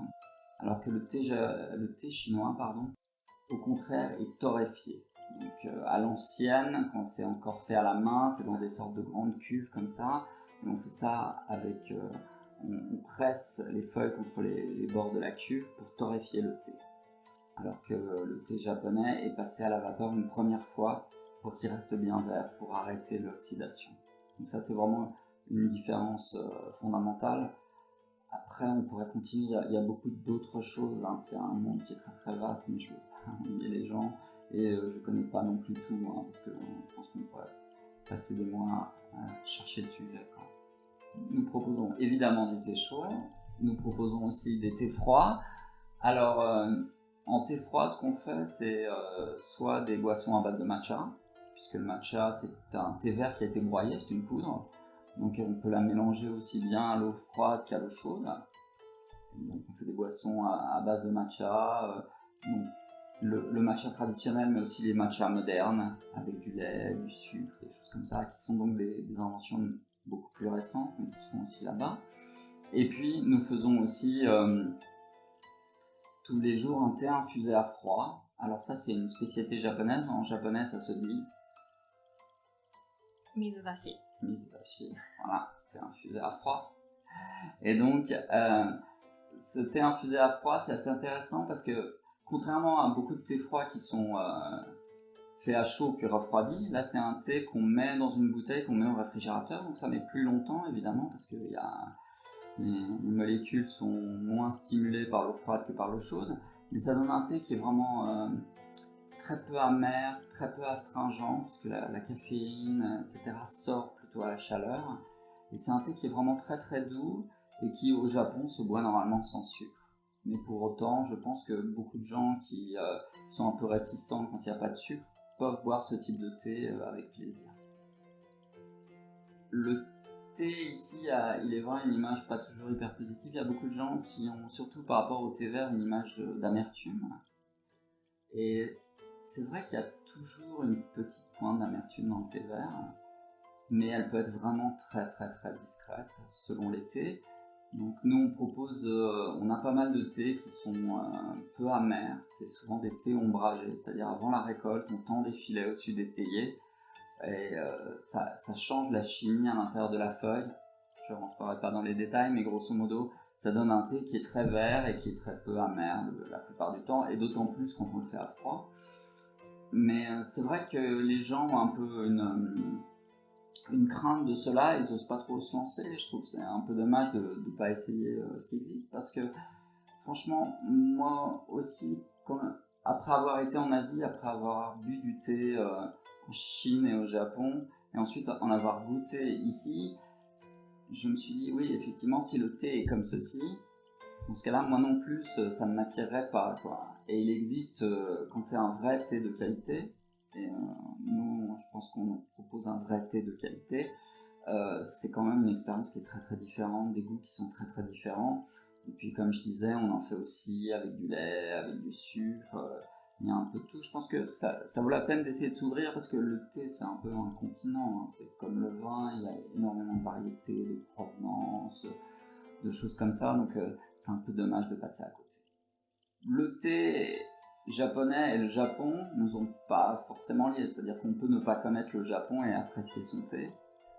alors que le thé chinois, pardon, au contraire, est torréfié. Donc à l'ancienne, quand c'est encore fait à la main, c'est dans des sortes de grandes cuves comme ça, et on fait ça avec... on presse les feuilles contre les bords de la cuve pour torréfier le thé. Alors que le thé japonais est passé à la vapeur une première fois pour qu'il reste bien vert, pour arrêter l'oxydation. Donc ça, c'est vraiment une différence fondamentale. Après, on pourrait continuer, il y a beaucoup d'autres choses, hein. C'est un monde qui est très très vaste, mais je veux pas ennuyer les gens, et je connais pas non plus tout, hein, parce que je pense qu'on pourrait passer des mois à chercher le sujet. Nous proposons évidemment du thé chaud, nous proposons aussi des thés froids. Alors, en thé froid, ce qu'on fait, c'est soit des boissons à base de matcha, puisque le matcha, c'est un thé vert qui a été broyé, c'est une poudre. Donc on peut la mélanger aussi bien à l'eau froide qu'à l'eau chaude. Donc on fait des boissons à base de matcha, donc le matcha traditionnel, mais aussi les matchas modernes, avec du lait, du sucre, des choses comme ça, qui sont donc des inventions beaucoup plus récentes, mais qui se font aussi là-bas. Et puis nous faisons aussi tous les jours un thé infusé à froid. Alors ça, c'est une spécialité japonaise. En japonais, ça se dit Mizudashi. mizudashi. Voilà, thé infusé à froid. Et donc, ce thé infusé à froid, c'est assez intéressant parce que, contrairement à beaucoup de thés froids qui sont faits à chaud puis refroidis, là, c'est un thé qu'on met dans une bouteille, qu'on met au réfrigérateur. Donc ça met plus longtemps, évidemment, parce que les molécules sont moins stimulées par l'eau froide que par l'eau chaude. Mais ça donne un thé qui est vraiment très peu amer, très peu astringent, parce que la caféine, etc., sort plutôt à la chaleur. Et c'est un thé qui est vraiment très très doux et qui, au Japon, se boit normalement sans sucre. Mais pour autant, je pense que beaucoup de gens qui sont un peu réticents quand il n'y a pas de sucre peuvent boire ce type de thé avec plaisir. Le thé ici, il est vrai, une image pas toujours hyper positive. Il y a beaucoup de gens qui ont, surtout par rapport au thé vert, une image d'amertume. Et c'est vrai qu'il y a toujours une petite pointe d'amertume dans le thé vert, mais elle peut être vraiment très très très discrète selon les thés. Donc nous on propose, on a pas mal de thés qui sont peu amers, c'est souvent des thés ombragés, c'est-à-dire avant la récolte on tend des filets au-dessus des théiers et ça change la chimie à l'intérieur de la feuille. Je ne rentrerai pas dans les détails, mais grosso modo ça donne un thé qui est très vert et qui est très peu amer la plupart du temps, et d'autant plus quand on le fait à froid. Mais c'est vrai que les gens ont un peu une crainte de cela, ils n'osent pas trop se lancer. Je trouve que c'est un peu dommage de ne pas essayer ce qui existe, parce que franchement, moi aussi, après avoir été en Asie, après avoir bu du thé en Chine et au Japon, et ensuite en avoir goûté ici, je me suis dit, oui, effectivement, si le thé est comme ceci, dans ce cas-là, moi non plus, ça ne m'attirerait pas, quoi. Et il existe, quand c'est un vrai thé de qualité, et nous, je pense qu'on propose un vrai thé de qualité, c'est quand même une expérience qui est très très différente, des goûts qui sont très très différents. Et puis comme je disais, on en fait aussi avec du lait, avec du sucre, il y a un peu de tout. Je pense que ça vaut la peine d'essayer de s'ouvrir, parce que le thé c'est un peu un continent, hein. C'est comme le vin, il y a énormément de variétés, de provenances, de choses comme ça, donc c'est un peu dommage de passer à côté. Le thé japonais et le Japon ne sont pas forcément liés, c'est-à-dire qu'on peut ne pas connaître le Japon et apprécier son thé.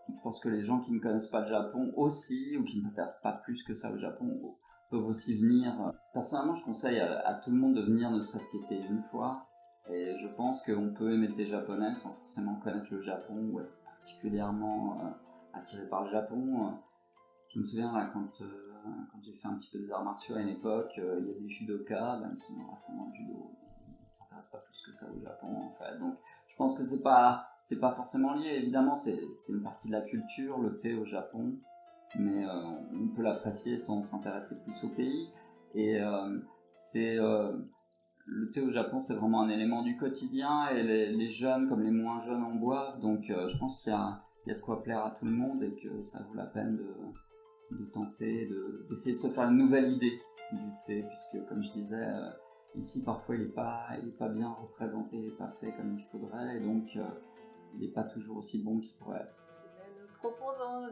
Donc je pense que les gens qui ne connaissent pas le Japon aussi, ou qui ne s'intéressent pas plus que ça au Japon, peuvent aussi venir. Personnellement, je conseille à tout le monde de venir ne serait-ce qu'essayer une fois, et je pense qu'on peut aimer le thé japonais sans forcément connaître le Japon ou être particulièrement attiré par le Japon. Je me souviens là, quand j'ai fait un petit peu des arts martiaux à une époque, il y a des judokas, ils sont à fond dans le judo, ils ne s'intéressent pas plus que ça au Japon en fait. Donc je pense que c'est pas forcément lié. Évidemment, c'est une partie de la culture, le thé au Japon, mais on peut l'apprécier sans s'intéresser plus au pays. Et le thé au Japon, c'est vraiment un élément du quotidien, et les jeunes comme les moins jeunes en boivent. Donc je pense qu'il y a de quoi plaire à tout le monde, et que ça vaut la peine de tenter, d'essayer de se faire une nouvelle idée du thé, puisque comme je disais, ici parfois il est pas bien représenté, il n'est pas fait comme il faudrait, et donc il n'est pas toujours aussi bon qu'il pourrait être. proposons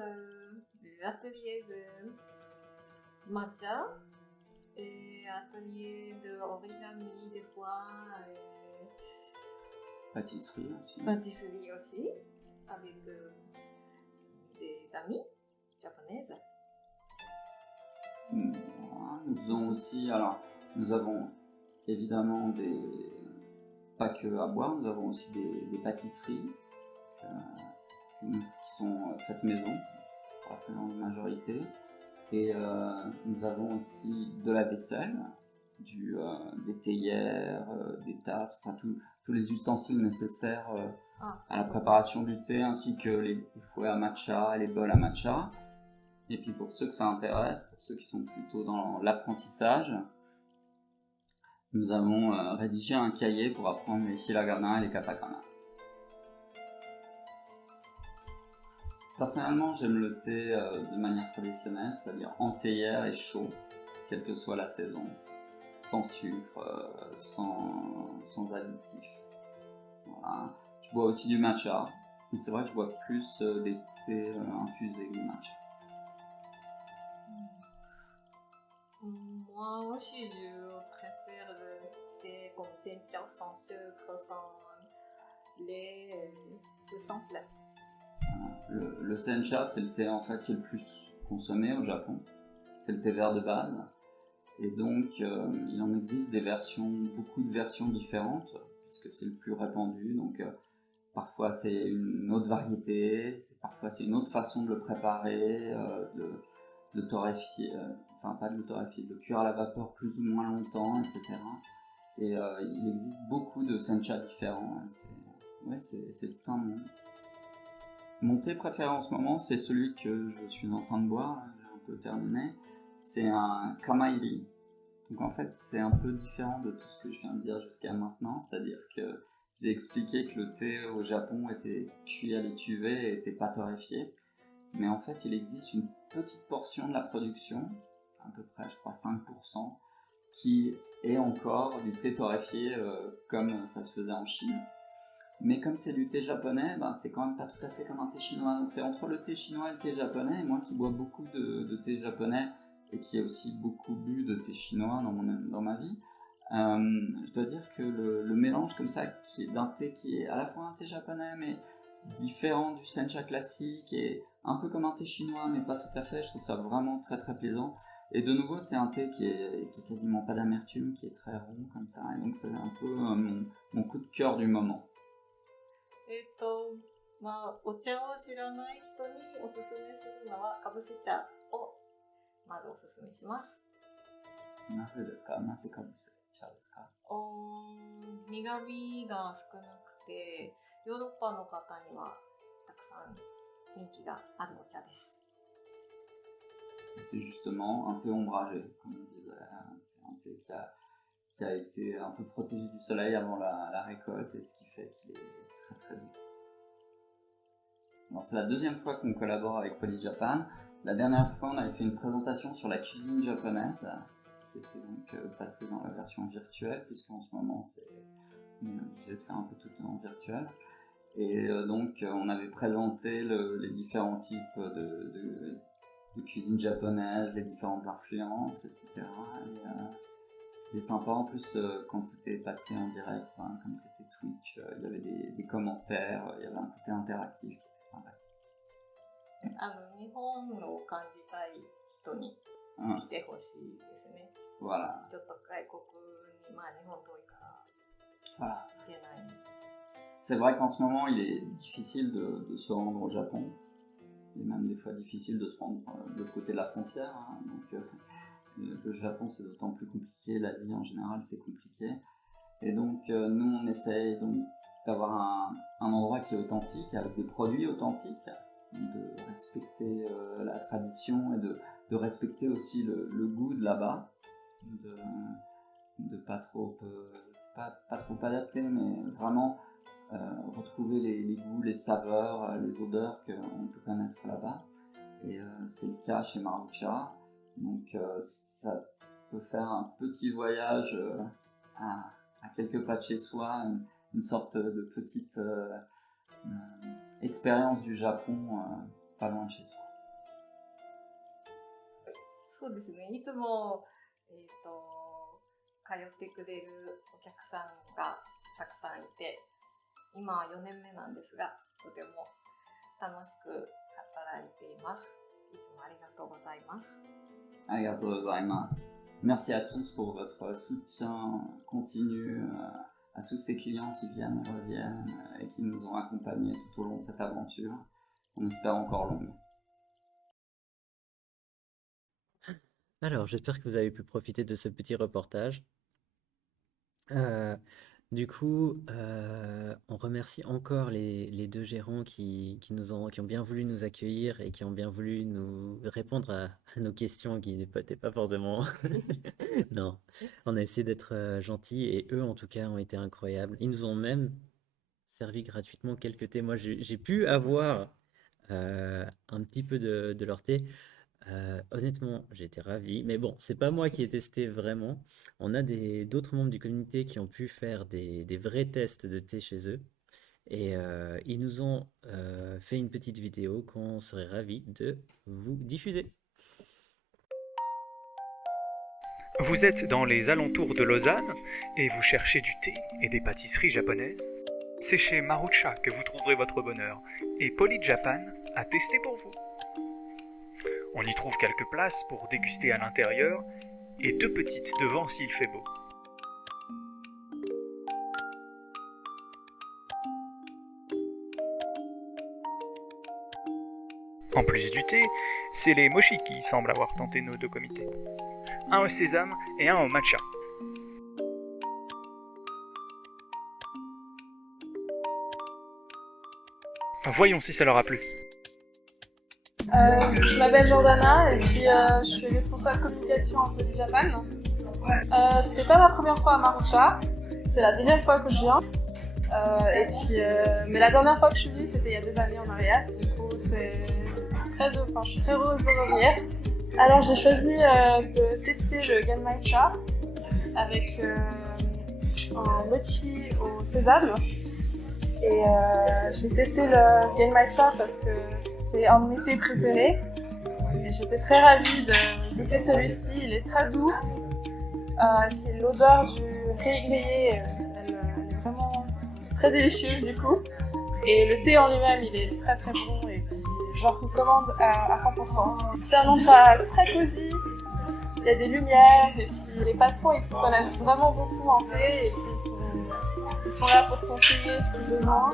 l'atelier de matcha et atelier de origami des fois et Pâtisserie aussi. pâtisserie aussi avec des amis japonaises. Voilà. Nous faisons aussi, alors, nous avons évidemment pas que à boire, nous avons aussi des pâtisseries qui sont faites maison, pour la très grande majorité. Et nous avons aussi de la vaisselle, des théières, des tasses, enfin tous les ustensiles nécessaires à la préparation du thé, ainsi que les fouets à matcha et les bols à matcha. Et puis pour ceux que ça intéresse, pour ceux qui sont plutôt dans l'apprentissage, nous avons rédigé un cahier pour apprendre les hiragana et les katakana. Personnellement, j'aime le thé de manière traditionnelle, c'est-à-dire en théière et chaud, quelle que soit la saison, sans sucre, sans additifs. Voilà. Je bois aussi du matcha, mais c'est vrai que je bois plus des thés infusés que du matcha. Moi aussi, je préfère le thé comme sencha sans sucre, sans lait, tout simple. Le sencha, c'est le thé en fait qui est le plus consommé au Japon. C'est le thé vert de base. Et donc, il en existe beaucoup de versions différentes, puisque c'est le plus répandu. Donc, parfois c'est une autre variété, parfois c'est une autre façon de le préparer, de torréfier, enfin pas de le torréfier, de le cuire à la vapeur plus ou moins longtemps, etc. Et il existe beaucoup de sencha différents. C'est tout un monde. Mon thé préféré en ce moment, c'est celui que je suis en train de boire, j'ai un peu terminé. C'est un kamairi. Donc en fait, c'est un peu différent de tout ce que je viens de dire jusqu'à maintenant, c'est-à-dire que j'ai expliqué que le thé au Japon était cuit à l'étuvée et n'était pas torréfié. Mais en fait, il existe une petite portion de la production, à peu près, je crois 5%, qui est encore du thé torréfié comme ça se faisait en Chine. Mais comme c'est du thé japonais, c'est quand même pas tout à fait comme un thé chinois. Donc c'est entre le thé chinois et le thé japonais. Et moi qui bois beaucoup de thé japonais et qui ai aussi beaucoup bu de thé chinois dans ma vie, je dois dire que le mélange comme ça d'un thé qui est à la fois un thé japonais mais différent du sencha classique et un peu comme un thé chinois mais pas tout à fait, je trouve ça vraiment très très plaisant. Et de nouveau, c'est un thé qui est quasiment pas d'amertume, qui est très rond comme ça. Et donc c'est un peu mon coup de cœur du moment. お茶を知らない人におすすめするのはかぶせ茶をまずおすすめします。なぜですか？なぜかぶせ茶ですか？苦味が少なくて、ヨーロッパの方にはたくさん人気があるお茶です。C'est justement un thé ombragé, comme on disait. C'est un thé qui a été un peu protégé du soleil avant la récolte, et ce qui fait qu'il est très très doux. Alors, c'est la deuxième fois qu'on collabore avec Polyjapan. La dernière fois, on avait fait une présentation sur la cuisine japonaise, qui était donc passée dans la version virtuelle, puisqu'en ce moment, on est obligé de faire un peu tout en virtuel. Et donc, on avait présenté les différents types de cuisine japonaise, les différentes influences, etc. Et c'était sympa en plus quand c'était passé en direct, comme c'était Twitch, il y avait des commentaires, il y avait un côté interactif qui était sympathique. 日本を感じたい人に来てほしいですね。Voilà. ちょっと外国に、日本遠いから Voilà. 行けない。C'est vrai qu'en ce moment, il est difficile de se rendre au Japon. Il est même des fois difficile de se rendre de l'autre côté de la frontière. Donc, le Japon, c'est d'autant plus compliqué. L'Asie, en général, c'est compliqué. Et donc, nous, on essaye donc, d'avoir un endroit qui est authentique, avec des produits authentiques, de respecter la tradition et de respecter aussi le goût de là-bas. De pas trop... pas trop adapter, mais vraiment... retrouver les goûts, les saveurs, les odeurs qu'on peut connaître là-bas. Et c'est le cas chez Marucha. Donc ça peut faire un petit voyage à quelques pas de chez soi, une sorte de petite expérience du Japon pas loin de chez soi. そうですね。いつも、通ってくれるお客さんがたくさんいて、今は4年目なんですが、とても楽しく働いています。いつもありがとうございます。ありがとうございます。Merci à tous pour votre soutien continu, à tous ces clients qui viennent et reviennent et qui nous ont accompagnés tout au long de cette aventure. On espère encore longue. Alors, j'espère que vous avez pu profiter de ce petit reportage. Du coup, on remercie encore les deux gérants qui ont bien voulu nous accueillir et qui ont bien voulu nous répondre à nos questions qui n'étaient pas forcément... Non, on a essayé d'être gentils et eux, en tout cas, ont été incroyables. Ils nous ont même servi gratuitement quelques thés. Moi, j'ai pu avoir un petit peu de leur thé. Honnêtement, j'étais ravi, mais bon, c'est pas moi qui ai testé vraiment. On a d'autres membres du comité qui ont pu faire des vrais tests de thé chez eux et ils nous ont fait une petite vidéo qu'on serait ravi de vous diffuser. Vous êtes dans les alentours de Lausanne et vous cherchez du thé et des pâtisseries japonaises? C'est chez Marucha que vous trouverez votre bonheur et Poly Japan a testé pour vous. On y trouve quelques places pour déguster à l'intérieur et 2 petites devant s'il fait beau. En plus du thé, c'est les mochi qui semblent avoir tenté nos 2 comités. Un au sésame et un au matcha. Voyons si ça leur a plu. Je m'appelle Jordana et puis je suis responsable communication en Poly Japan. C'est pas ma première fois à Marucha, c'est la 2e fois que je viens. Mais la dernière fois que je suis venue, c'était il y a des années en arrière. Du coup, je suis très heureuse de revenir. Alors j'ai choisi de tester le Genmaicha avec un mochi au sésame. Et j'ai testé le Genmaicha parce que c'est un de mes thés préférés. Et j'étais très ravie de goûter celui-ci, il est très doux. Et puis l'odeur du riz grillé, elle est vraiment très délicieuse du coup. Et le thé en lui-même, il est très très bon et puis j'en recommande à 100%. C'est un endroit très cosy, il y a des lumières et puis les patrons ils se connaissent vraiment beaucoup en thé et puis ils sont là pour conseiller si besoin.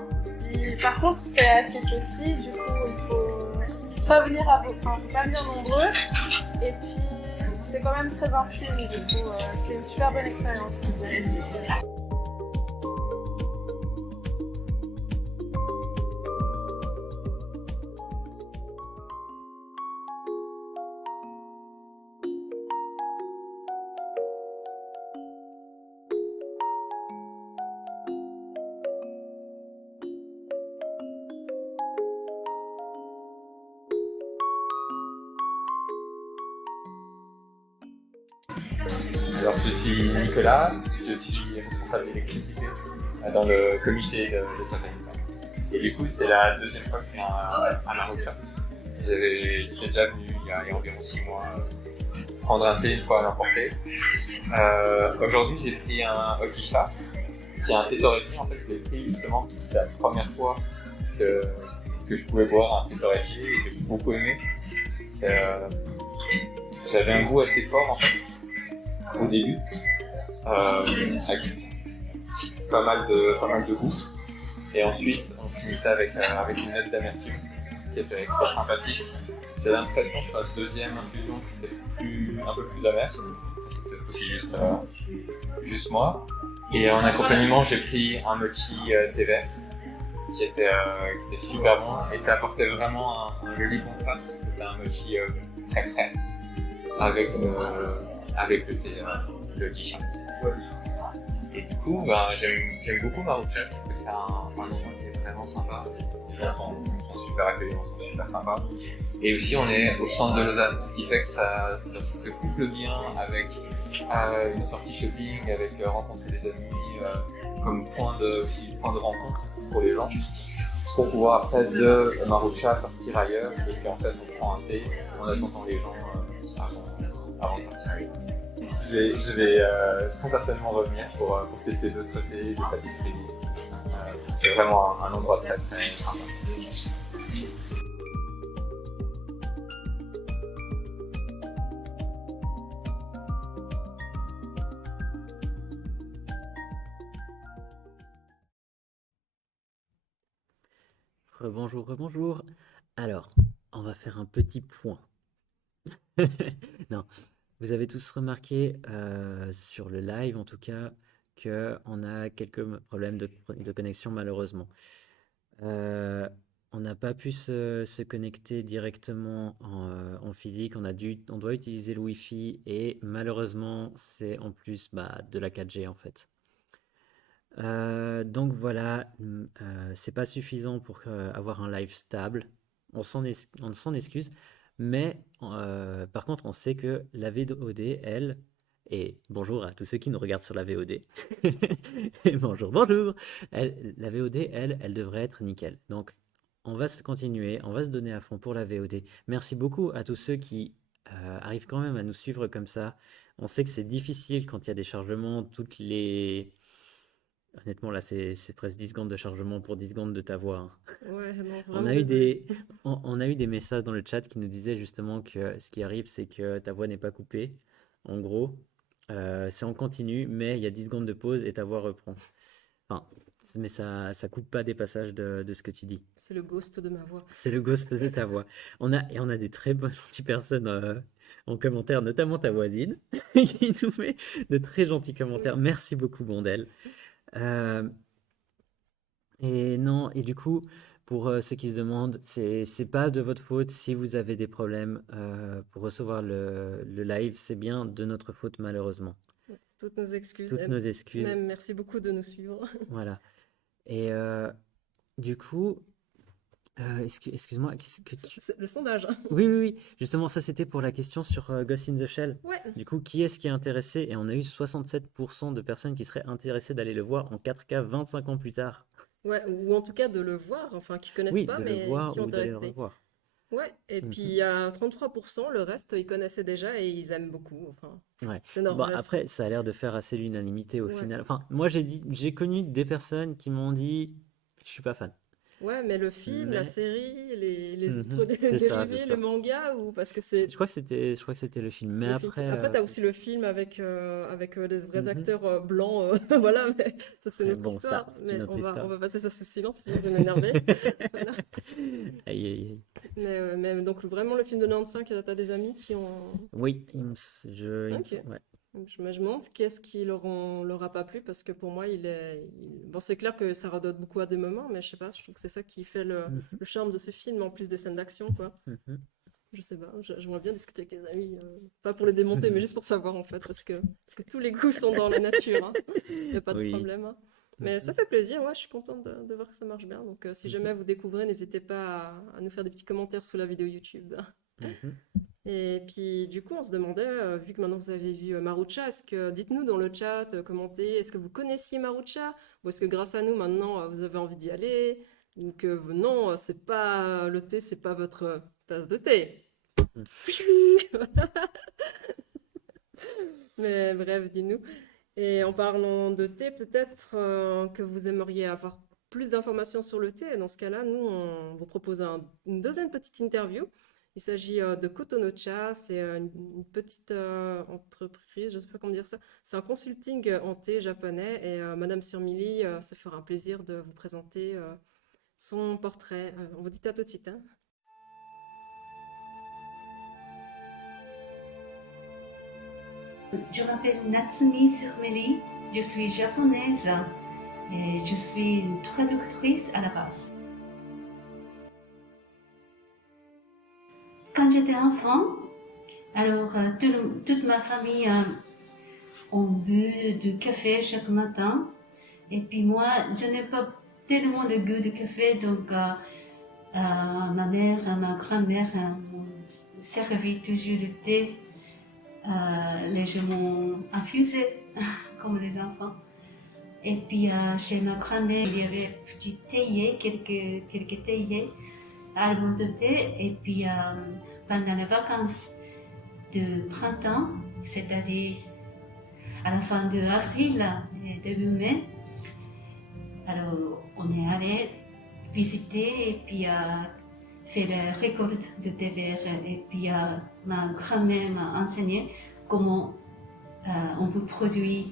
Et par contre c'est assez petit, du coup il faut pas venir nombreux et puis c'est quand même très intime, du coup c'est une super bonne expérience. Alors je suis Nicolas, je suis responsable d'électricité dans le comité de Japan Impact. Et du coup c'est la 2e fois que je viens à Marucha. J'étais déjà venu il y a environ 6 mois prendre un thé une fois à l'emporter. Aujourd'hui j'ai pris un Okisha, qui est un thé torréfié. En fait je l'ai pris justement parce que c'était la première fois que je pouvais boire un thé torréfié et j'ai beaucoup aimé. J'avais un goût assez fort en fait au début, avec pas mal de goût, et ensuite on finissait avec une note d'amertume qui était sympathique. J'ai l'impression sur la 2e infusion que c'était un peu plus amer, c'était aussi juste moi. Et en accompagnement j'ai pris un mochi thé vert qui était super bon et ça apportait vraiment un joli contraste parce que c'était un mochi très frais avec le thé, le Kisha. Et du coup, j'aime beaucoup Marucha, je trouve que c'est un endroit qui est vraiment sympa. Les gens sont super accueillants, sont super sympas. Et aussi, on est au centre de Lausanne, ce qui fait que ça se couple bien avec une sortie shopping, avec rencontrer des amis, comme point de rencontre pour les gens. pour pouvoir après de Marucha partir ailleurs, et puis en fait on prend un thé en attendant les gens avant de partir. Je vais très certainement revenir pour tester d'autres thés, des pâtisseries. C'est vraiment un endroit très très sympa. Rebonjour, rebonjour. Alors, on va faire un petit point. Non, vous avez tous remarqué sur le live en tout cas qu'on a quelques problèmes de connexion malheureusement. On n'a pas pu se connecter directement en physique, on doit utiliser le Wi-Fi et malheureusement c'est en plus de la 4G en fait. Donc voilà, c'est pas suffisant pour avoir un live stable. On s'en excuse, mais par contre, on sait que la VOD, elle, et bonjour à tous ceux qui nous regardent sur la VOD. Bonjour, bonjour. La VOD, elle devrait être nickel. Donc, on va se continuer, on va se donner à fond pour la VOD. Merci beaucoup à tous ceux qui arrivent quand même à nous suivre comme ça. On sait que c'est difficile quand il y a des chargements, Honnêtement, là, c'est presque 10 secondes de chargement pour 10 secondes de ta voix, hein. Ouais, non, On vraiment a eu désolé. on a eu des messages dans le chat qui nous disaient justement que ce qui arrive, c'est que ta voix n'est pas coupée. En gros, c'est en continu, mais il y a 10 secondes de pause et ta voix reprend. Enfin, mais ça coupe pas des passages de ce que tu dis. C'est le ghost de ma voix. C'est le ghost de ta voix. On a des très bonnes gentilles personnes en commentaire, notamment ta voisine, qui nous met de très gentils commentaires. Merci beaucoup, Bondel. Euh, et non, et du coup, pour ceux qui se demandent, c'est pas de votre faute si vous avez des problèmes pour recevoir le live, c'est bien de notre faute malheureusement. Toutes nos excuses. Toutes Et nos excuses, même merci beaucoup de nous suivre. voilà. Et du coup, excuse-moi, C'est le sondage. Oui, oui, oui, justement, ça c'était pour la question sur Ghost in the Shell. Ouais. Du coup, qui est-ce qui est intéressé? Et on a eu 67% de personnes qui seraient intéressées d'aller le voir en 4K 25 ans plus tard. Ouais, ou en tout cas de le voir, enfin qui connaissent Oui, pas, de le mais voir qui ont ou été d'aller le restés. revoir. Ouais, et puis il Mhm. y a 33%, le reste ils connaissaient déjà et ils aiment beaucoup. Enfin, Ouais. c'est Bon, normal. après, ça a l'air de faire assez l'unanimité au Ouais. final. Enfin, moi j'ai connu des personnes qui m'ont dit, je suis pas fan. Ouais, mais le film, la Mais série, les Mhm, c'est dérivés, ça, c'est les ça. mangas, ou parce que c'est Je crois que c'était le film. Mais le film. après, Après, t'as aussi le film avec, les vrais mhm. acteurs blancs, voilà, mais ça c'est Ouais, notre bon, ça, histoire. c'est Mais notre on histoire. va passer ça sous silence, sinon je vais m'énerver. Voilà. Aïe, aïe, aïe. Mais donc vraiment le film de 95, t'as des amis qui ont. Oui, Ok. ouais. Je me demande qu'est-ce qui leur a pas plu parce que pour moi bon c'est clair que ça redonne beaucoup à des moments mais je sais pas je trouve que c'est ça qui fait Mhm, le charme de ce film en plus des scènes d'action quoi. mhm. Je sais pas, j'aimerais bien discuter avec tes amis, pas pour les démonter mais juste pour savoir en fait parce que tous les goûts sont dans la nature, hein. Y a pas de Oui. problème, hein. Mais ça Mhm, fait plaisir, ouais, je suis contente de voir que ça marche bien. Donc si mhm, jamais vous découvrez, n'hésitez pas à nous faire des petits commentaires sous la vidéo YouTube. mhm. Et puis, du coup, on se demandait, vu que maintenant vous avez vu Marucha, dites-nous dans le chat, commentez, est-ce que vous connaissiez Marucha? Ou est-ce que grâce à nous, maintenant, vous avez envie d'y aller? Ou que non, c'est pas le thé, c'est pas votre tasse de thé. Mais bref, dis-nous. Et en parlant de thé, peut-être que vous aimeriez avoir plus d'informations sur le thé. Et dans ce cas-là, nous, on vous propose une deuxième petite interview. Il s'agit de Kotonocha, c'est une petite entreprise, je ne sais pas comment dire ça. C'est un consulting en thé japonais et Madame Surmili se fera un plaisir de vous présenter son portrait. On vous dit à tout de suite, hein. Je m'appelle Natsumi Surmeli, je suis japonaise et je suis une traductrice à la base. Quand j'étais enfant, alors toute ma famille ont bu du café chaque matin. Et puis moi, je n'ai pas tellement de goût de café, donc ma mère, ma grand-mère m'ont servi toujours le thé légèrement infusé, comme les enfants. Et puis chez ma grand-mère, il y avait petit théier, quelques théiers, arbres de thé. Et puis pendant les vacances de printemps, c'est-à-dire à la fin de avril et début mai, alors on est allé visiter et puis faire la récolte de thé vert. Et puis ma grand-mère m'a enseigné comment on peut produire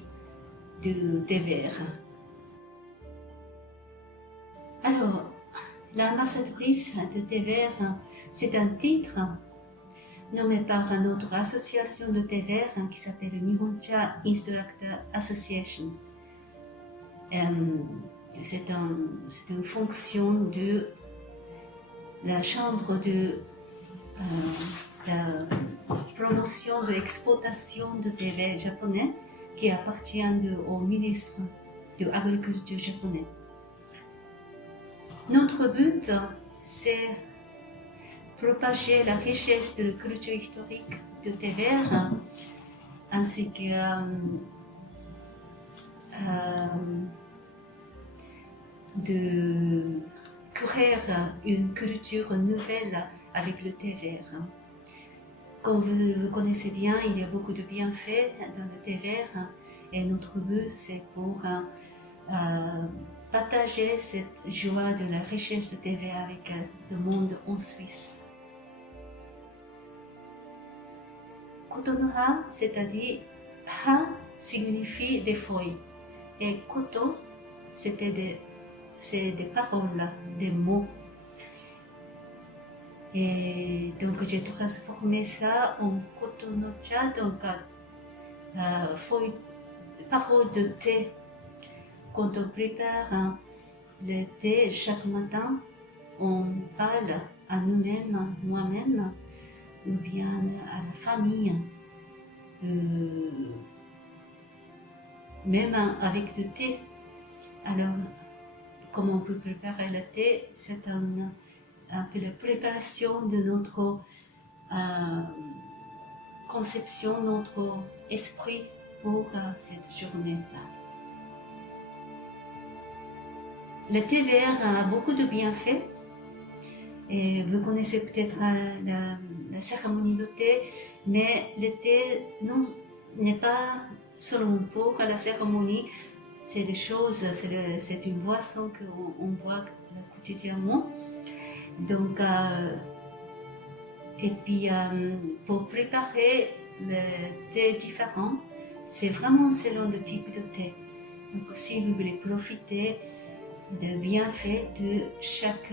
de thé vert. Alors, l'ambassadrice de thé vert, c'est un titre nommé par notre association de thé vert qui s'appelle Nihoncha Instructor Association. C'est une fonction de la chambre de la promotion de l'exportation de thé vert japonais qui appartient au ministre de l'Agriculture japonais. Notre but, c'est propager la richesse de la culture historique de thé vert, ainsi que de créer une culture nouvelle avec le thé vert. Comme vous connaissez bien, il y a beaucoup de bienfaits dans le thé vert et notre but c'est pour partager cette joie de la richesse de thé vert avec le monde en Suisse. Kotonoha, c'est-à-dire ha signifie des feuilles et koto, c'est des paroles, des mots. Et donc j'ai transformé ça en kotonocha, donc paroles de thé. Quand on prépare le thé chaque matin, on parle à nous-mêmes, moi-même, ou bien à la famille. Même avec du thé. Alors, comment on peut préparer le thé, c'est un peu la préparation de notre conception, notre esprit pour cette journée-là. Le thé vert a beaucoup de bienfaits. Et vous connaissez peut-être la cérémonie de thé, mais le thé n'est pas seulement pour la cérémonie, c'est une boisson qu'on boit quotidiennement. Donc, et puis pour préparer le thé différent, c'est vraiment selon le type de thé. Donc, si vous voulez profiter des bienfaits de chaque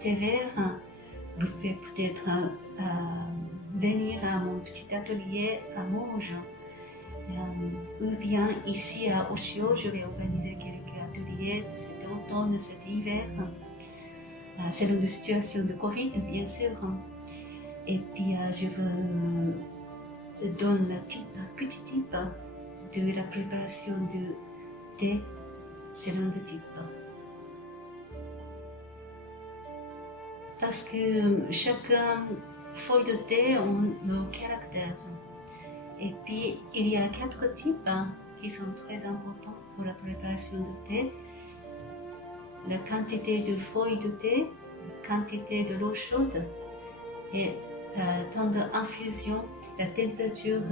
thé vert, vous pouvez peut-être venir à mon petit atelier à Morges. Ou bien ici à Oshio, je vais organiser quelques ateliers cet automne, cet hiver, selon la situation de Covid, bien sûr. Et puis je vous donne le petit type de la préparation du thé selon le type. Parce que chaque feuille de thé a un caractère. Et puis, il y a 4 types qui sont très importants pour la préparation du thé. La quantité de feuilles de thé, la quantité de l'eau chaude et le temps d'infusion, la température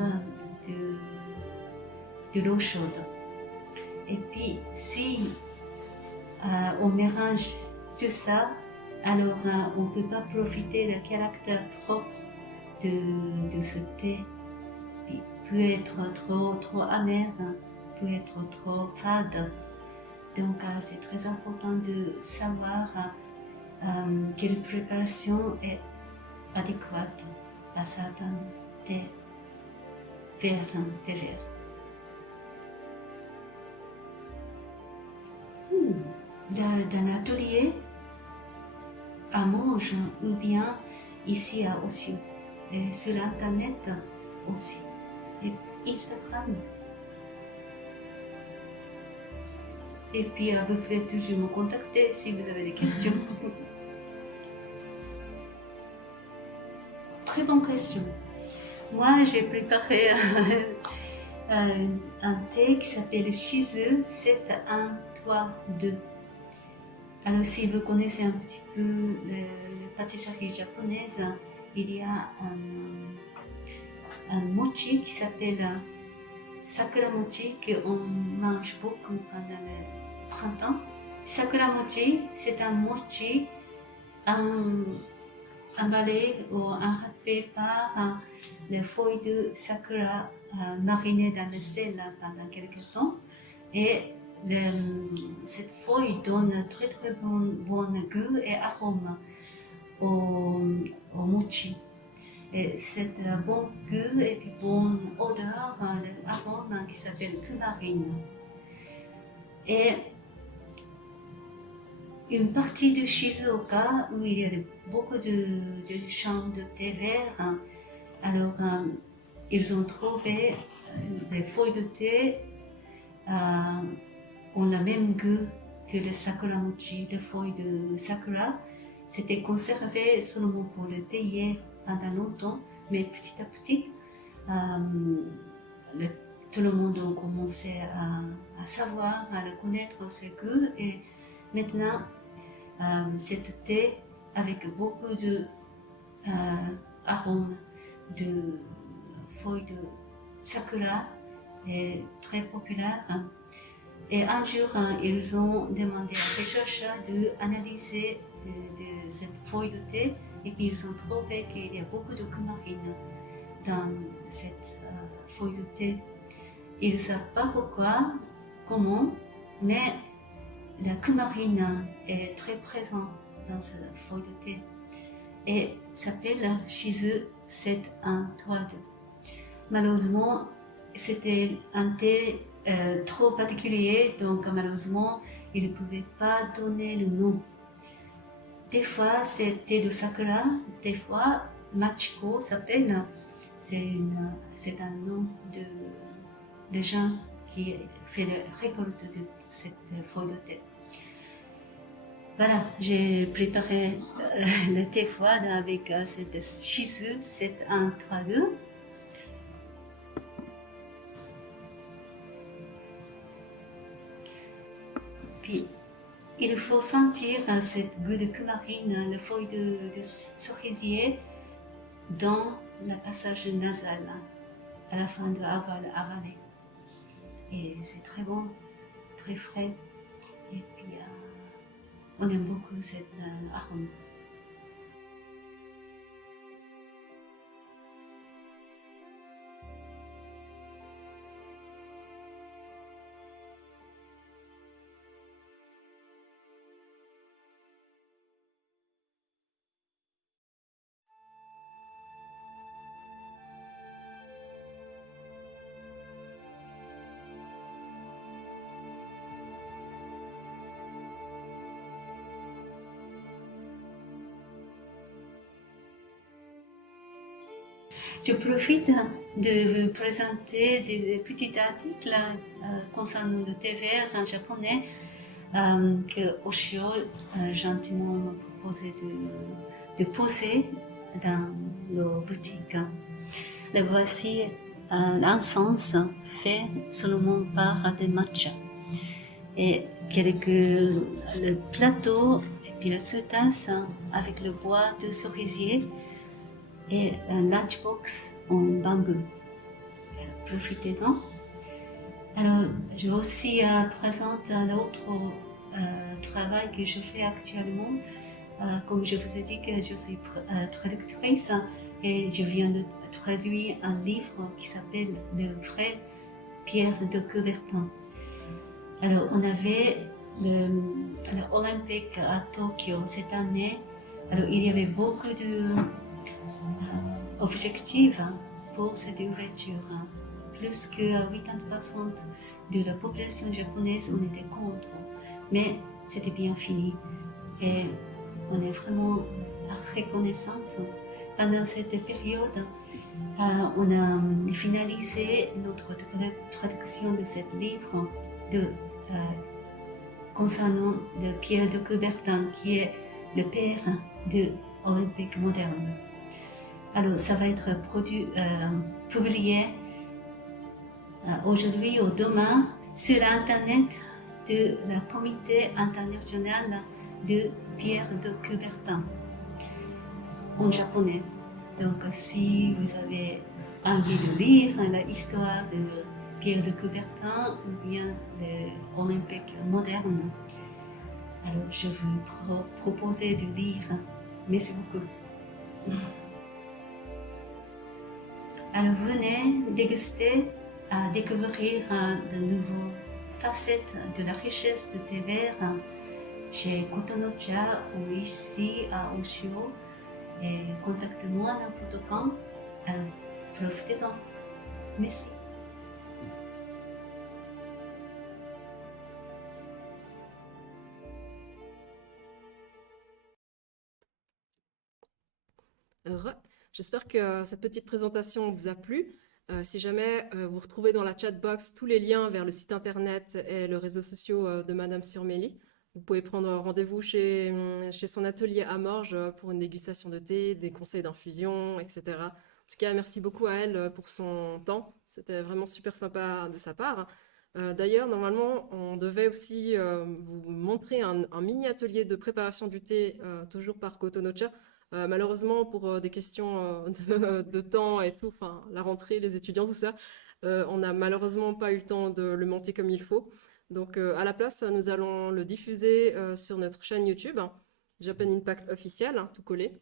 de l'eau chaude. Et puis, si on mélange tout ça, alors on ne peut pas profiter du caractère propre de ce thé. Il peut être trop amer, peut être trop fade. Donc c'est très important de savoir quelle préparation est adéquate à certains thé vert. Dans l'atelier, à Morges ou bien ici à Oshio, et sur Internet aussi, et Instagram. Et puis vous pouvez toujours me contacter si vous avez des questions. Très bonne question. Moi, j'ai préparé un thé qui s'appelle Shizu 7132. Alors si vous connaissez un petit peu la pâtisserie japonaise, il y a un mochi qui s'appelle Sakura Mochi qu'on mange beaucoup pendant le printemps. Sakura Mochi, c'est un mochi emballé ou enrâpé par les feuilles de sakura marinées dans le sel pendant quelques temps. Et cette feuille donne très très bon goût et arôme au mochi. Et cet bon goût et puis bonne odeur, l'arôme qui s'appelle kumarine. Et une partie de Shizuoka où il y a beaucoup de champs de thé vert. Alors, ils ont trouvé les feuilles de thé ont le même goût que le sakura mochi, les feuilles de sakura. C'était conservé seulement pour le théier pendant longtemps, mais petit à petit, tout le monde a commencé à savoir, à le connaître, ses goûts. Et maintenant, cette thé avec beaucoup de arômes de feuilles de sakura est très populaire. Et un jour, ils ont demandé aux chercheurs d'analyser de cette feuille de thé, et puis ils ont trouvé qu'il y a beaucoup de kumarine dans cette feuille de thé. Ils ne savent pas pourquoi, comment, mais la kumarine est très présente dans cette feuille de thé et s'appelle Shizu 7132. Malheureusement, c'était un thé trop particulier, donc malheureusement, il ne pouvait pas donner le nom. Des fois, c'est thé de sakura, des fois, machiko s'appelle. C'est un nom de gens qui fait la récolte de cette feuille de thé. Voilà, j'ai préparé le thé froid avec cette Shizu 7132. Puis, il faut sentir ce goût de kumarine, la feuille de cerisier dans le passage nasal à la fin de avaler. Et c'est très bon, très frais. Et puis, on aime beaucoup cet arôme. Je profite de vous présenter des petits articles concernant le thé vert en japonais que Oshio gentiment m'a proposé de poser dans nos boutiques. Le voici l'encens fait seulement par des matcha. Et le plateau et puis la sous-tasse avec le bois de cerisier et un lunchbox en bambou. Profitez-en. Alors, je vais aussi présenter l'autre travail que je fais actuellement. Comme je vous ai dit que je suis traductrice et je viens de traduire un livre qui s'appelle Le vrai Pierre de Coubertin. Alors, on avait l'Olympique à Tokyo cette année. Alors, il y avait beaucoup d'objectifs pour cette ouverture. Plus que 80% de la population japonaise, on était contre. Mais c'était bien fini. Et on est vraiment reconnaissante. Pendant cette période, on a finalisé notre traduction de ce livre concernant le Pierre de Coubertin, qui est le père de l'Olympique moderne. Alors, ça va être publié aujourd'hui ou demain sur l'internet de la Comité international de Pierre de Coubertin en japonais. Donc si vous avez envie de lire l'histoire de Pierre de Coubertin ou bien l'Olympique moderne, alors je vous propose de lire. Merci beaucoup. Alors venez déguster, découvrir de nouvelles facettes de la richesse de thé vert chez Kotonocha ou ici à Ushio. Et contactez-moi n'importe quand. Alors profitez-en. Merci. J'espère que cette petite présentation vous a plu. Si jamais vous retrouvez dans la chatbox tous les liens vers le site internet et les réseaux sociaux de Madame Surmélie, vous pouvez prendre rendez-vous chez son atelier à Morges pour une dégustation de thé, des conseils d'infusion, etc. En tout cas, merci beaucoup à elle pour son temps. C'était vraiment super sympa de sa part. D'ailleurs, normalement, on devait aussi vous montrer un mini atelier de préparation du thé, toujours par Kotonocha. Malheureusement, pour des questions de temps et tout, enfin, la rentrée, les étudiants, tout ça, on n'a malheureusement pas eu le temps de le monter comme il faut. Donc, à la place, nous allons le diffuser sur notre chaîne YouTube, Japan Impact officiel, tout collé.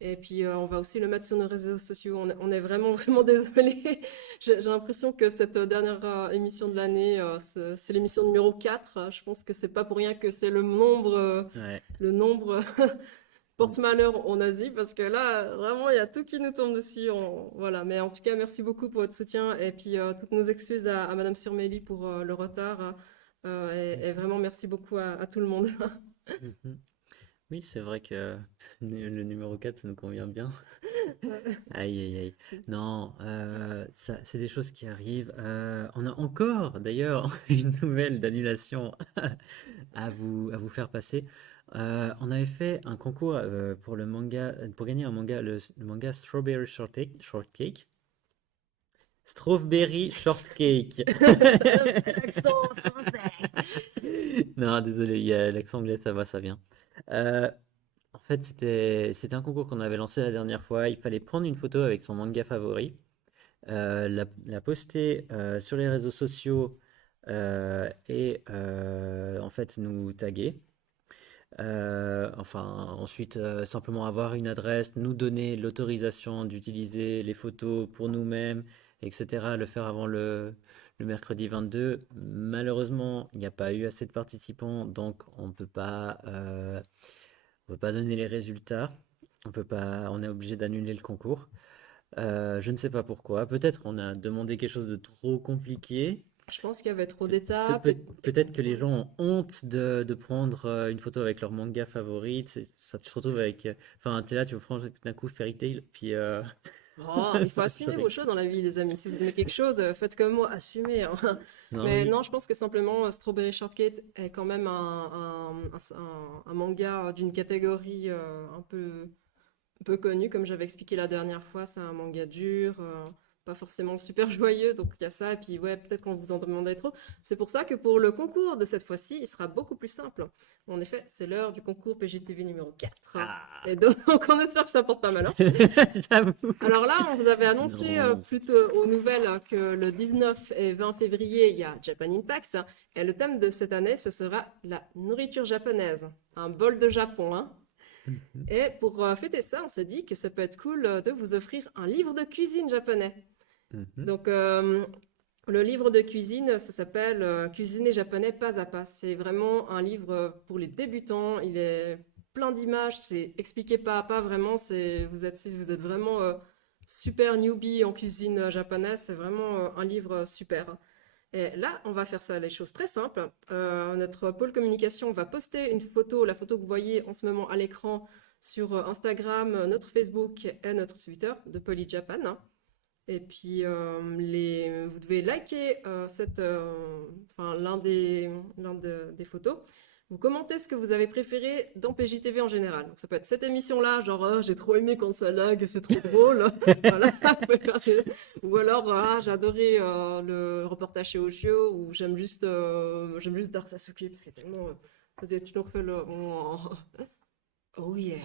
Et puis, on va aussi le mettre sur nos réseaux sociaux. On est vraiment, vraiment désolé. J'ai l'impression que cette dernière émission de l'année, c'est l'émission numéro 4. Je pense que c'est pas pour rien que c'est le nombre, Ouais. le nombre porte-malheur en Asie, parce que là, vraiment, il y a tout qui nous tombe dessus. Voilà. Mais en tout cas, merci beaucoup pour votre soutien. Et puis, toutes nos excuses à Madame Surmélie pour le retard. Et vraiment, merci beaucoup à tout le monde. Mhm. Oui, c'est vrai que le numéro 4, ça nous convient bien. Aïe, aïe, aïe. Non, ça, c'est des choses qui arrivent. On a encore, d'ailleurs, une nouvelle d'annulation à vous faire passer. On avait fait un concours pour le manga, pour gagner un manga, le manga Strawberry Shortcake. Strawberry Shortcake. Accent français. Non, désolé, il y a l'accent anglais, ça va, ça vient. Euh, En fait, c'était un concours qu'on avait lancé la dernière fois. Il fallait prendre une photo avec son manga favori, la poster sur les réseaux sociaux et en fait nous taguer. Enfin, ensuite, simplement avoir une adresse, nous donner l'autorisation d'utiliser les photos pour nous-mêmes, etc. Le faire avant le mercredi 22. Malheureusement, il n'y a pas eu assez de participants, donc on peut pas donner les résultats. On peut pas, on est obligé d'annuler le concours. Je ne sais pas pourquoi. Peut-être on a demandé quelque chose de trop compliqué. Je pense qu'il y avait trop Pe- d'étapes. Peut-être que les gens ont honte de prendre une photo avec leur manga favori. Ça, tu te retrouves avec. Enfin, t'es là, tu prends d'un coup Fairy Tail, puis. Oh, il faut assumer je vos choix dans la vie, les amis. Si vous aimez quelque chose, faites comme moi, assumez, hein. Non, Mais oui. non, je pense que simplement Strawberry Shortcake est quand même un manga d'une catégorie un peu connue, comme j'avais expliqué la dernière fois. C'est un manga dur, pas forcément super joyeux, donc il y a ça. Et puis, ouais, peut-être qu'on vous en demandait trop. C'est pour ça que pour le concours de cette fois-ci, il sera beaucoup plus simple. En effet, c'est l'heure du concours PGTV numéro 4. Ah. Et donc, on espère que ça porte pas malheur. J'avoue. Alors là, on vous avait annoncé Non. plutôt aux nouvelles que le 19 et 20 février, il y a Japan Impact. Et le thème de cette année, ce sera la nourriture japonaise. Un bol de Japon, hein. Et pour fêter ça, on s'est dit que ça peut être cool de vous offrir un livre de cuisine japonais. Mhm. Donc, le livre de cuisine, ça s'appelle Cuisiner japonais pas à pas. C'est vraiment un livre pour les débutants. Il est plein d'images, c'est expliqué pas à pas. Vraiment, vous êtes vraiment super newbie en cuisine japonaise. C'est vraiment un livre super. Et là, on va faire ça, les choses très simples. Notre pôle communication va poster une photo, la photo que vous voyez en ce moment à l'écran, sur Instagram, notre Facebook et notre Twitter de Poly Japan, hein. Et puis, vous devez liker l'un des photos. Vous commentez ce que vous avez préféré dans PJTV en général. Donc ça peut être cette émission-là, genre ah, j'ai trop aimé quand ça lag, c'est trop drôle. Voilà. Ou alors ah, j'ai adoré le reportage chez Oshio, ou j'aime juste Dark Sasuke parce que tellement vous avez toujours fait le oh yeah.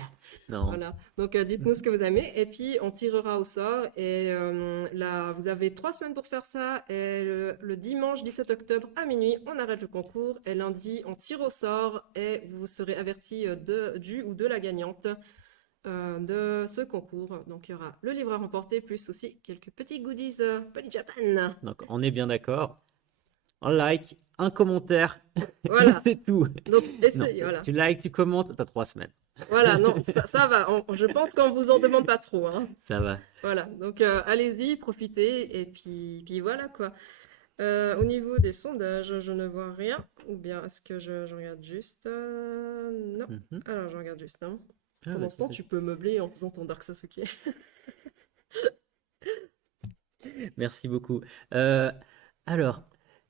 Non. Voilà. Donc, dites-nous ce que vous aimez et puis on tirera au sort. Et là, vous avez 3 semaines pour faire ça. Et le dimanche 17 octobre à minuit, on arrête le concours. Et lundi, on tire au sort et vous serez averti du ou de la gagnante de ce concours. Donc, il y aura le livre à remporter plus aussi quelques petits goodies Poly Japan. Donc, on est bien d'accord. Un like, un commentaire, Voilà. c'est tout. Donc, Non, essayez. Voilà. tu likes, tu commentes, t'as 3 semaines. Voilà. Non, ça va. Je pense qu'on vous en demande pas trop. Hein. Ça va. Voilà, donc allez-y, profitez, et puis voilà quoi. Au niveau des sondages, je ne vois rien, ou bien est-ce que je regarde juste non, Mhm. alors je regarde juste. Hein. Ah, Pendant bah, ce temps, tu peux meubler en faisant ton Dark Sasuke. Merci beaucoup. Alors,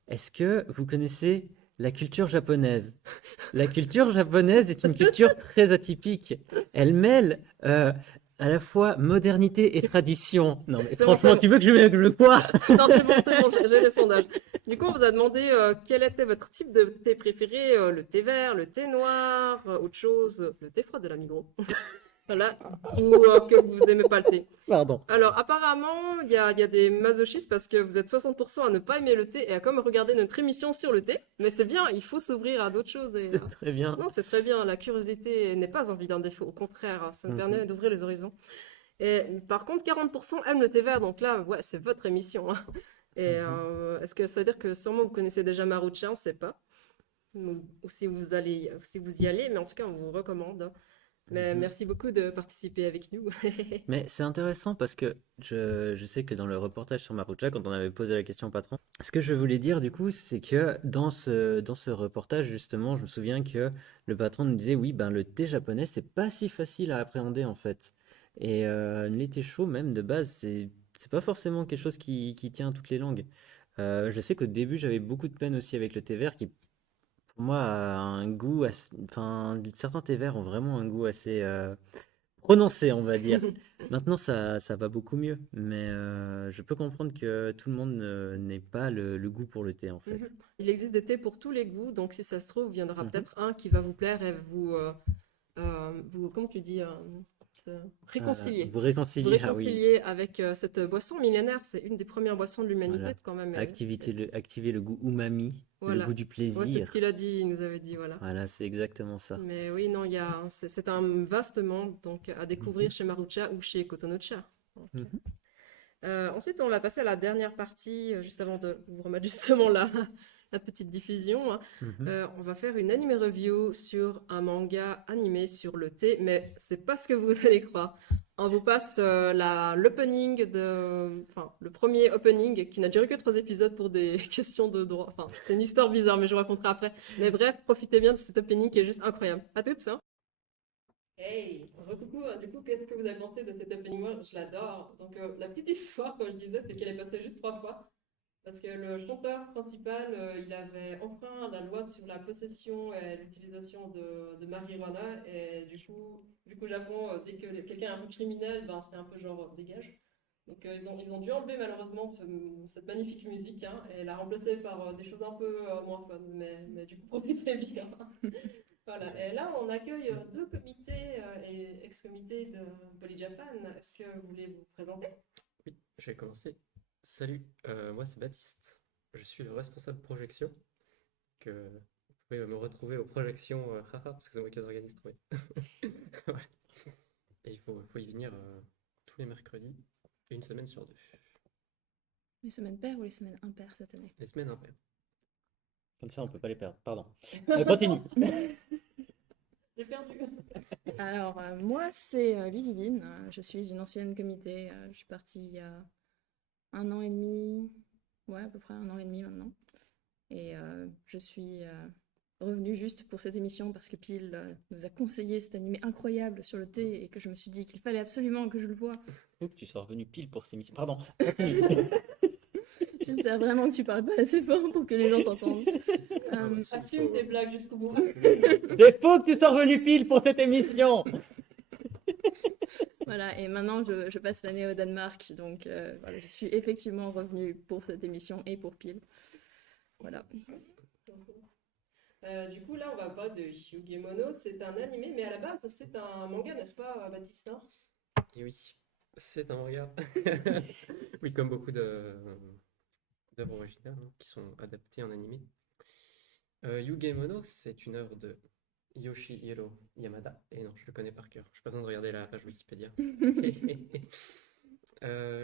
est-ce que vous connaissez la culture japonaise? La culture japonaise est une culture très atypique. Elle mêle à la fois modernité et tradition. Non, mais C'est bon, franchement, c'est tu veux que je mette le quoi? Non, c'est bon, j'ai les sondages. Du coup, on vous a demandé quel était votre type de thé préféré, le thé vert, le thé noir, autre chose, le thé froid de la Migros. Voilà, ou que vous aimez pas le thé. Pardon. Alors, apparemment, il y a des masochistes parce que vous êtes 60% à ne pas aimer le thé et à comme regarder notre émission sur le thé. Mais c'est bien, il faut s'ouvrir à d'autres choses. Et, Très bien. non, c'est très bien. La curiosité n'est pas envie d'un défaut. Au contraire, ça nous permet d'ouvrir les horizons. Et par contre, 40% aiment le thé vert. Donc là, ouais, c'est votre émission. Hein. Et est-ce que ça veut dire que sûrement vous connaissez déjà Maruchan? On ne sait pas. Ou si vous y allez, mais en tout cas, on vous recommande. Mais merci beaucoup de participer avec nous. Mais c'est intéressant parce que je sais que dans le reportage sur Marucha, quand on avait posé la question au patron, ce que je voulais dire du coup, c'est que dans ce reportage, justement, je me souviens que le patron nous disait, oui, ben le thé japonais, c'est pas si facile à appréhender en fait. Et les thés chauds, même de base, c'est pas forcément quelque chose qui tient à toutes les langues. Je sais qu'au début, j'avais beaucoup de peine aussi avec le thé vert qui, pour moi, a un goût enfin, certains thés verts ont vraiment un goût assez prononcé, on va dire. Maintenant, ça va beaucoup mieux, mais je peux comprendre que tout le monde n'ait pas le goût pour le thé, en fait. Il existe des thés pour tous les goûts, donc si ça se trouve, il y en aura Mhm. peut-être un qui va vous plaire et comment tu dis, réconcilier. Vous Vous réconcilier, ah oui. réconcilier avec cette boisson millénaire, c'est une des premières boissons de l'humanité Voilà. quand même. Activer le goût umami, Voilà. le goût du Ouais, c'est ce plaisir. qu'il a dit, il nous avait dit, voilà. Voilà, c'est exactement ça. Mais oui, non, c'est un vaste monde donc à découvrir chez Marucha ou chez Kotonocha. Donc, Mhm. ensuite, on va passer à la dernière partie, juste avant de vous remettre justement la petite diffusion. Hein. Mhm. On va faire une anime review sur un manga animé sur le thé, mais c'est pas ce que vous allez croire. On vous passe le premier opening qui n'a duré que 3 épisodes pour des questions de droit. Enfin, c'est une histoire bizarre, mais je vous raconterai après. Mais bref, profitez bien de cet opening qui est juste incroyable. À toutes, hein. Hey, recoucou, du coup, qu'est-ce que vous avez pensé de cet opening? Moi, je l'adore. Donc, la petite histoire, comme je disais, c'est qu'elle est passée juste 3 fois. Parce que le chanteur principal, il avait enfreint la loi sur la possession et l'utilisation de marijuana. Et du coup, au Japon, dès que quelqu'un est un peu criminel, ben, c'est un peu genre dégage. Donc ils ont dû enlever malheureusement cette magnifique musique hein, et la remplacer par des choses un peu moins fun. Mais du coup, profitez bien. Voilà. Et là, on accueille 2 comités et ex-comités de Poly Japan. Est-ce que vous voulez vous présenter? Oui, je vais commencer. Salut, moi c'est Baptiste. Je suis le responsable projection. Vous pouvez me retrouver aux projections, parce que c'est moi qui les organise. Ouais. Voilà. Et il faut y venir tous les mercredis, une semaine sur 2. Les semaines paires ou les semaines impaires cette année? Les semaines impaires. Comme ça, on peut pas les perdre. Pardon. Continue. J'ai perdu. Alors, moi, c'est Ludivine. Je suis une ancienne comité. Je suis partie il y a 1 an et demi. Ouais, à peu près 1 an et demi maintenant. Et je suis revenue juste pour cette émission parce que Pile nous a conseillé cet animé incroyable sur le thé et que je me suis dit qu'il fallait absolument que je le voie. Faut que tu sois revenu pile pour cette émission. Pardon. Continue. J'espère vraiment que tu parles pas assez fort pour que les gens t'entendent. Assume tes blagues jusqu'au bout. C'est faux que tu sois revenu pile pour cette émission. Voilà, et maintenant je passe l'année au Danemark, donc voilà, je suis effectivement revenue pour cette émission et pour Pile. Voilà. Du coup, là, on va parler de Hyugemono. C'est un animé, mais à la base, c'est un manga, n'est-ce pas, Baptiste, hein? Et oui, c'est un manga. Oui, comme beaucoup d'œuvres originales hein, qui sont adaptées en animé. Yugemono, c'est une œuvre de Yoshihiro Yamada. Et non, je le connais par cœur. Je n'ai pas besoin de regarder la page Wikipédia.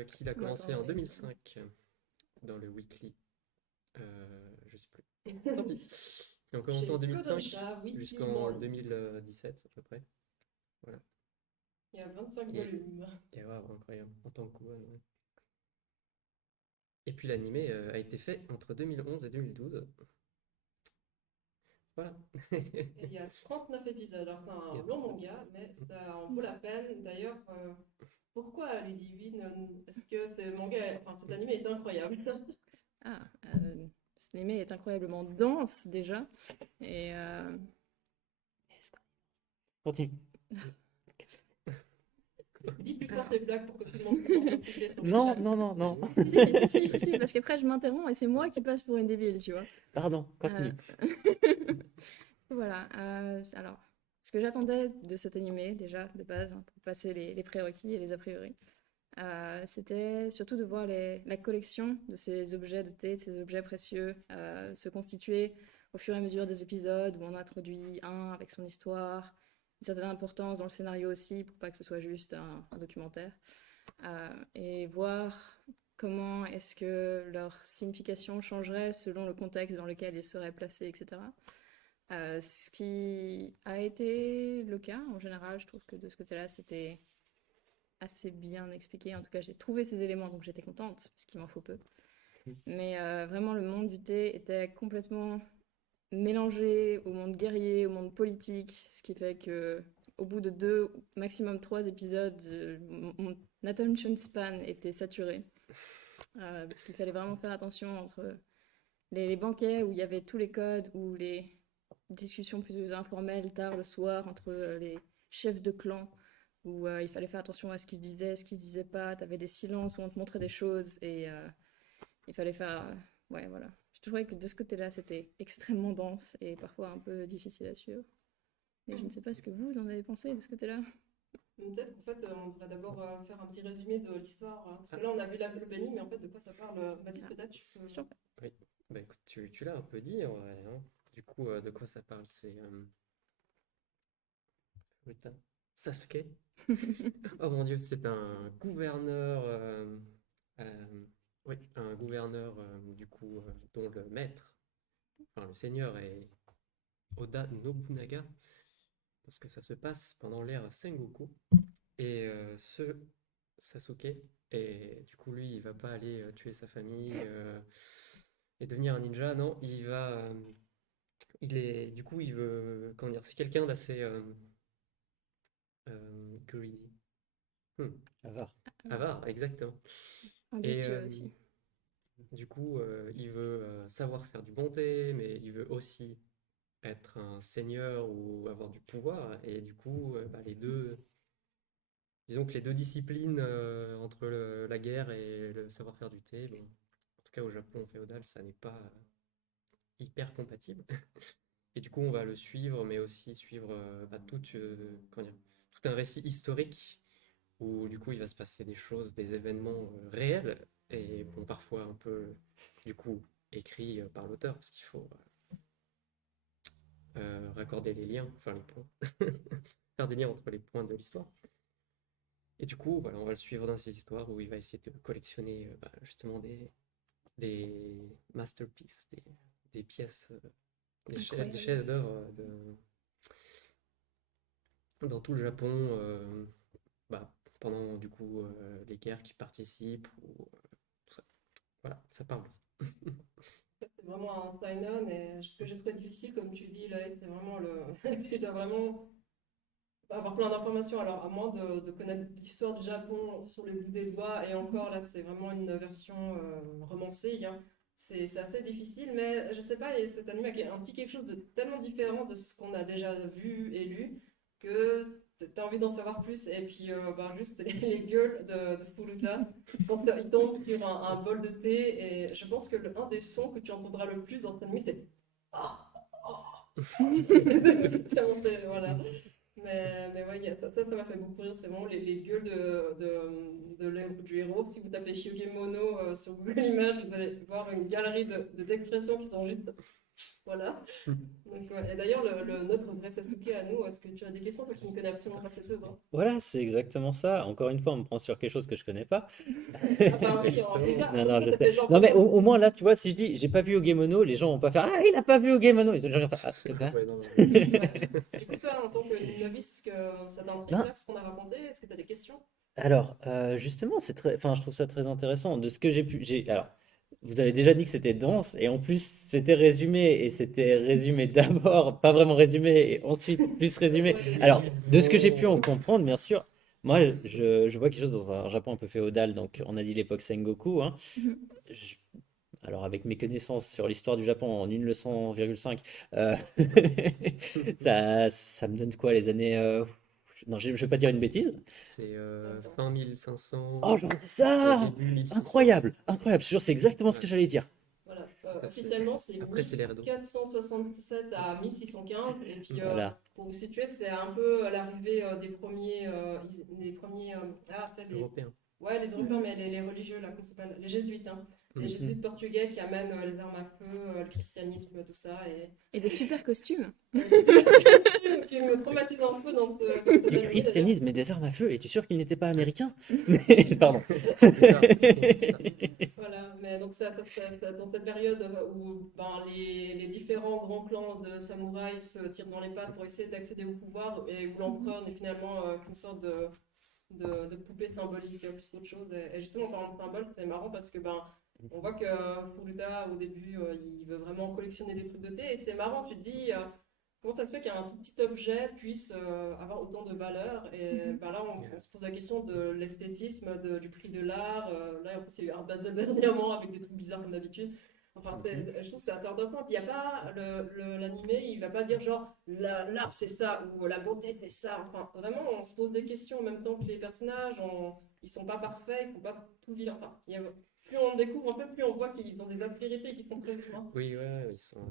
Qu'il a commencé en 2005 dans le Weekly. Je sais plus. Tant pis. Ils ont commencé en 2005 jusqu'en 2017 à peu près. Voilà. Il y a 25 volumes. Et waouh, incroyable. En tant que Kuon, ouais. Et puis l'animé a été fait entre 2011 et 2012. Voilà. Et il y a 39 épisodes. Alors, c'est un long manga, mais ça en vaut la peine. D'ailleurs, pourquoi Lady Win? Est-ce que cet animé est incroyable? Ah, cet animé est incroyablement dense déjà. Et Continue. Dis plus fort tes blagues pour que tout le monde puisse profiter sur le Non, chat. non, non, non. si, parce qu'après je m'interromps et c'est moi qui passe pour une débile, tu vois. Pardon, continue. Voilà. Alors, ce que j'attendais de cet animé, déjà, de base, hein, pour passer les prérequis et les a priori, c'était surtout de voir la collection de ces objets de thé, de ces objets précieux, se constituer au fur et à mesure des épisodes où on introduit un avec son histoire, une certaine importance dans le scénario aussi, pour pas que ce soit juste un documentaire, et voir comment est-ce que leur signification changerait selon le contexte dans lequel ils seraient placés, etc. Ce qui a été le cas en général, je trouve que de ce côté-là, c'était assez bien expliqué. En tout cas, j'ai trouvé ces éléments, donc j'étais contente, parce qu'il m'en faut peu. Mais vraiment, le monde du thé était complètement mélangé au monde guerrier, au monde politique, ce qui fait que au bout de 2, maximum 3 épisodes, mon attention span était saturé. Parce qu'il fallait vraiment faire attention entre les banquets où il y avait tous les codes, ou les discussions plus informelles tard le soir entre les chefs de clan, où il fallait faire attention à ce qu'ils se disaient, ce qu'ils se disaient pas. T'avais des silences où on te montrait des choses et il fallait faire... ouais, voilà. Je trouvais que de ce côté-là, c'était extrêmement dense et parfois un peu difficile à suivre. Mais je ne sais pas ce que vous en avez pensé de ce côté-là. Peut-être qu'en fait, on devrait d'abord faire un petit résumé de l'histoire. Parce que là, on a vu l'opening, mais en fait, de quoi ça parle? Baptiste, peut-être tu peux... Oui, bah écoute, tu l'as un peu dit en vrai, hein. Du coup, de quoi ça parle? C'est putain, Sasuke. Oh mon Dieu, c'est un gouverneur, oui, un gouverneur du coup dont le maître, enfin le seigneur est Oda Nobunaga, parce que ça se passe pendant l'ère Sengoku. Et ce Sasuke, et du coup lui, il va pas aller tuer sa famille et devenir un ninja, non, du coup, il veut, comment dire, c'est quelqu'un d'assez greedy. Avare. Avare, exactement. Ambitieux aussi. Du coup, il veut savoir faire du bon thé, mais il veut aussi être un seigneur ou avoir du pouvoir. Et du coup, disons que les deux disciplines entre la guerre et le savoir-faire du thé, bon, en tout cas au Japon féodal, ça n'est pas hyper compatible. Et du coup, on va le suivre, mais aussi suivre comment dire, tout un récit historique où du coup, il va se passer des choses, des événements réels et bon, parfois un peu du coup écrits par l'auteur parce qu'il faut raccorder les liens, enfin les points, faire des liens entre les points de l'histoire. Et du coup, voilà, on va le suivre dans ces histoires où il va essayer de collectionner justement des masterpieces, des pièces, des chefs-d'œuvre dans tout le Japon, pendant du coup les guerres qui participent ou tout ça. Voilà, ça parle. C'est vraiment un Steinen, et ce que j'ai trouvé difficile, comme tu dis, là, c'est vraiment tu dois vraiment avoir plein d'informations. Alors, à moins de connaître l'histoire du Japon sur le bout des doigts, et encore là, c'est vraiment une version romancée, hein. C'est assez difficile, mais je sais pas, et cet anime a un petit quelque chose de tellement différent de ce qu'on a déjà vu et lu que t'as envie d'en savoir plus. Et puis, ben, juste les gueules de Furuta quand il tombe sur un bol de thé, et je pense que un des sons que tu entendras le plus dans cet anime, c'est voilà. Mais ouais, ça m'a fait beaucoup rire. C'est vraiment les gueules du héros. Si vous tapez Hyugemono sur Google Images, vous allez voir une galerie d'expressions qui sont juste. Voilà. Donc, ouais. Et d'ailleurs, notre vrai Sasuke à nous, est-ce que tu as des questions? Toi qui ne connais absolument pas cette œuvre. Voilà, c'est exactement ça. Encore une fois, on me prend sur quelque chose que je connais pas. Ah bah oui, Non, non, je ça sais. fait genre. Non, mais au moins là, tu vois, si je dis j'ai pas vu Ogemono, les gens vont pas faire ah, il a pas vu Ogemono. Ils vont dire ah, c'est quoi? Ouais, non, Du coup, toi, en tant que novice, est-ce que ça t'intrigue Non. là, ce qu'on a raconté? Est-ce que tu as des questions? Alors, justement, enfin, je trouve ça très intéressant. De ce que alors, vous avez déjà dit que c'était dense, et en plus, c'était résumé, et c'était résumé d'abord, pas vraiment résumé, et ensuite plus résumé. Alors, de ce que j'ai pu en comprendre, bien sûr, moi, je vois quelque chose dans un Japon un peu féodal, donc on a dit l'époque Sengoku, hein. Je- alors, avec mes connaissances sur l'histoire du Japon en une leçon,5, euh, ça me donne quoi, les années. Non, je vais pas dire une bêtise. c'est 5500, Oh, j'aurais dit ça! début 1600. Incroyable, incroyable. Je te jure, c'est exactement ce que Ouais. j'allais dire. Voilà. Ça, Officiellement, c'est Après, c'est l'ère d'eau. 1467 à 1615. Et puis, Voilà. pour vous situer, c'est un peu à l'arrivée des premiers tu sais, Européen. ouais, les Européens, mais les religieux, là, comment ça s'appelle? Les jésuites, hein. Les Mhm. jésuites portugais qui amènent les armes à feu, le christianisme, tout ça. Et des super costumes. Qui me traumatise un peu dans ce Le anime, d'ailleurs. christianisme et des armes à feu, es-tu sûr qu'il n'était pas américain? Pardon. C'est plus tard, c'est plus tard. Voilà, mais donc dans cette période où ben, les différents grands clans de samouraïs se tirent dans les pattes pour essayer d'accéder au pouvoir et où l'empereur n'est finalement qu'une sorte de poupée symbolique plus qu'autre chose. Et justement, en parlant de symbole, c'est marrant parce que ben, on voit que Furuta, au début, il veut vraiment collectionner des trucs de thé. Et c'est marrant, tu te dis, comment ça se fait qu'un tout petit objet puisse avoir autant de valeur? Et ben là, on se pose la question de l'esthétisme, du prix de l'art. Là, en plus, il y a eu Art Basel dernièrement avec des trucs bizarres comme d'habitude. Enfin, je trouve que c'est intéressant. Puis il n'y a pas l'animé, il va pas dire genre l'art c'est ça ou la beauté c'est ça. Enfin, vraiment, on se pose des questions en même temps que les personnages. Ils sont pas parfaits, ils sont pas tout vilains. Enfin, plus on découvre un peu, plus on voit qu'ils ont des aspérités qui sont très humains. Oui, ouais, ils sont.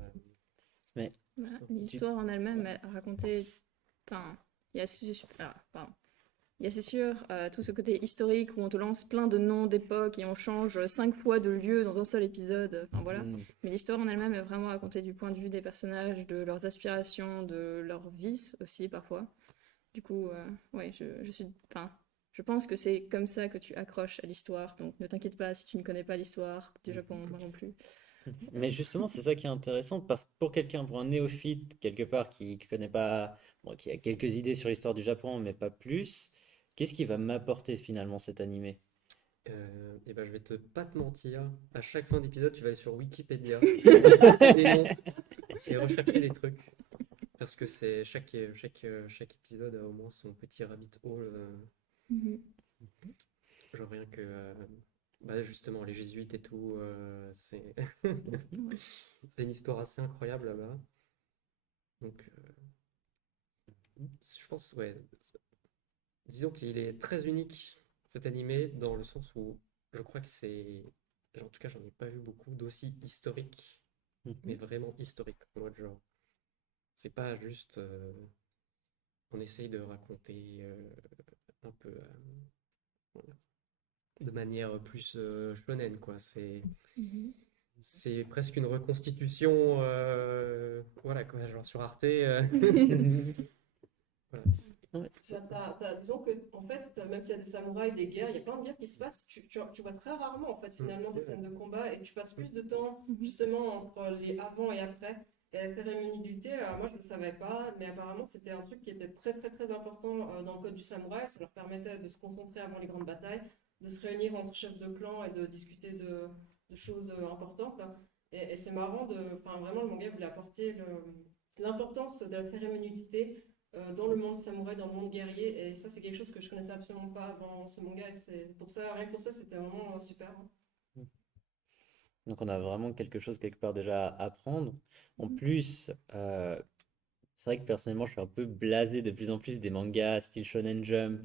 Mais Voilà. L'histoire en elle-même, elle racontait. Enfin, il y a, pardon. Il y a, c'est sûr, tout ce côté historique où on te lance plein de noms d'époques et on change 5 fois de lieu dans un seul épisode. Enfin voilà. Mais l'histoire en elle-même est vraiment racontée du point de vue des personnages, de leurs aspirations, de leurs vices aussi parfois. Du coup, ouais, je pense que c'est comme ça que tu accroches à l'histoire. Donc ne t'inquiète pas si tu ne connais pas l'histoire du Japon, moi non plus. Mais justement, c'est ça qui est intéressant, parce que pour quelqu'un, pour un néophyte, quelque part, qui connaît pas, bon, qui a quelques idées sur l'histoire du Japon, mais pas plus, qu'est-ce qui va m'apporter finalement cet animé? Et ben, je vais pas te mentir. À chaque fin d'épisode, tu vas aller sur Wikipédia, les noms, et rechercher des trucs. Parce que c'est chaque épisode a au moins son petit rabbit hole. Mhm. Genre rien que bah justement les jésuites et tout, c'est Ouais. c'est une histoire assez incroyable là-bas. Donc je pense ouais, disons qu'il est très unique cet animé dans le sens où je crois que en tout cas j'en ai pas vu beaucoup d'aussi historique, mais vraiment historique en mode genre c'est pas juste on essaye de raconter un peu voilà, de manière plus shonen quoi. Mhm. C'est presque une reconstitution voilà quoi, genre sur Arte. Voilà, Ouais, Disons que, en fait, même s'il y a des samouraïs, des guerres, il y a plein de guerres qui se passent, tu vois très rarement, en fait, finalement, des scènes de combat, et tu passes plus de temps, justement, entre les avant et après. Et la cérémonie du thé, moi, je ne le savais pas, mais apparemment, c'était un truc qui était très, très, très important dans le code du samouraï. Ça leur permettait de se concentrer avant les grandes batailles, de se réunir entre chefs de clan et de discuter de choses importantes. Et c'est marrant enfin, vraiment, le manga voulait apporter l'importance de la cérémonie du thé dans le monde samouraï, dans le monde guerrier. Et ça, c'est quelque chose que je connaissais absolument pas avant ce manga. Et c'est pour ça, rien que pour ça, c'était vraiment super, hein. Donc on a vraiment quelque chose quelque part déjà à apprendre. En plus, c'est vrai que personnellement, je suis un peu blasé de plus en plus des mangas style Shonen Jump.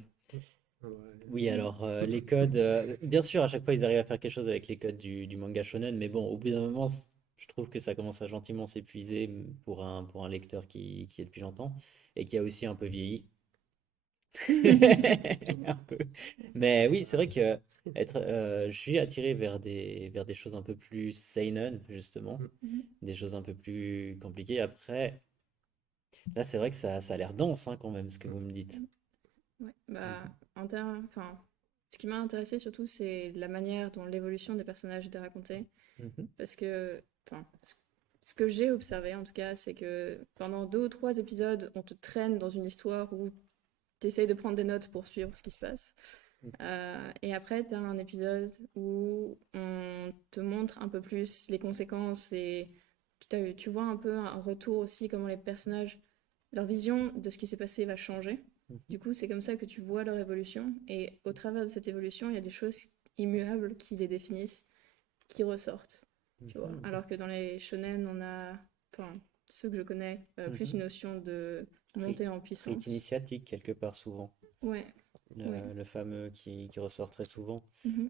Ouais. Oui, alors les codes, bien sûr, à chaque fois ils arrivent à faire quelque chose avec les codes du manga shonen, mais bon, au bout d'un moment, je trouve que ça commence à gentiment s'épuiser pour un lecteur qui est depuis longtemps et qui a aussi un peu vieilli. Un peu. Mais oui, c'est vrai que je suis attiré vers des choses un peu plus seinen, justement, Mhm. des choses un peu plus compliquées. Après, là, c'est vrai que ça a l'air dense, hein, quand même, ce que vous me dites. Ouais, bah, Mhm. enfin, ce qui m'a intéressé surtout, c'est la manière dont l'évolution des personnages était racontée. Mhm. Parce que, enfin, ce que j'ai observé en tout cas, c'est que pendant 2 ou 3 épisodes, on te traîne dans une histoire où tu essayes de prendre des notes pour suivre ce qui se passe. Et après, tu as un épisode où on te montre un peu plus les conséquences et tu vois un peu un retour aussi, comment les personnages, leur vision de ce qui s'est passé va changer. Mhm. Du coup, c'est comme ça que tu vois leur évolution. Et au travers de cette évolution, il y a des choses immuables qui les définissent, qui ressortent. Tu vois. Mhm. Alors que dans les shonen, on a, enfin, ceux que je connais, plus une Mhm. notion de Rite, montée en rite puissance. initiatique, quelque part, souvent. Ouais, ouais. Le fameux qui ressort très souvent. Mhm.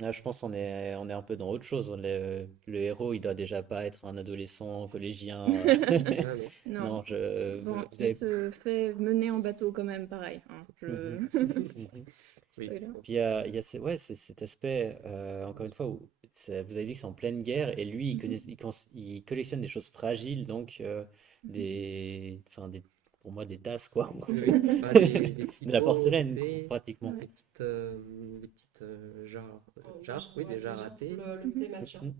Là, je pense qu'on est un peu dans autre chose. Le héros, il doit déjà pas être un adolescent collégien. Ah non. Non. Non, Bon, vous il avez. se fait mener en bateau quand même, pareil, hein. Mhm. Mhm. Oui. Spoiler. Puis il y a ouais, c'est cet aspect, encore une fois, où vous avez dit que c'est en pleine guerre, et lui, il collectionne des choses fragiles, donc enfin, pour moi, des tasses, quoi. Oui. Ah, des petits De la pots de porcelaine, thé, pratiquement. Ouais. des petites jarres, jarres, oui, des jarres à thé, Le thé matcha. Mhm.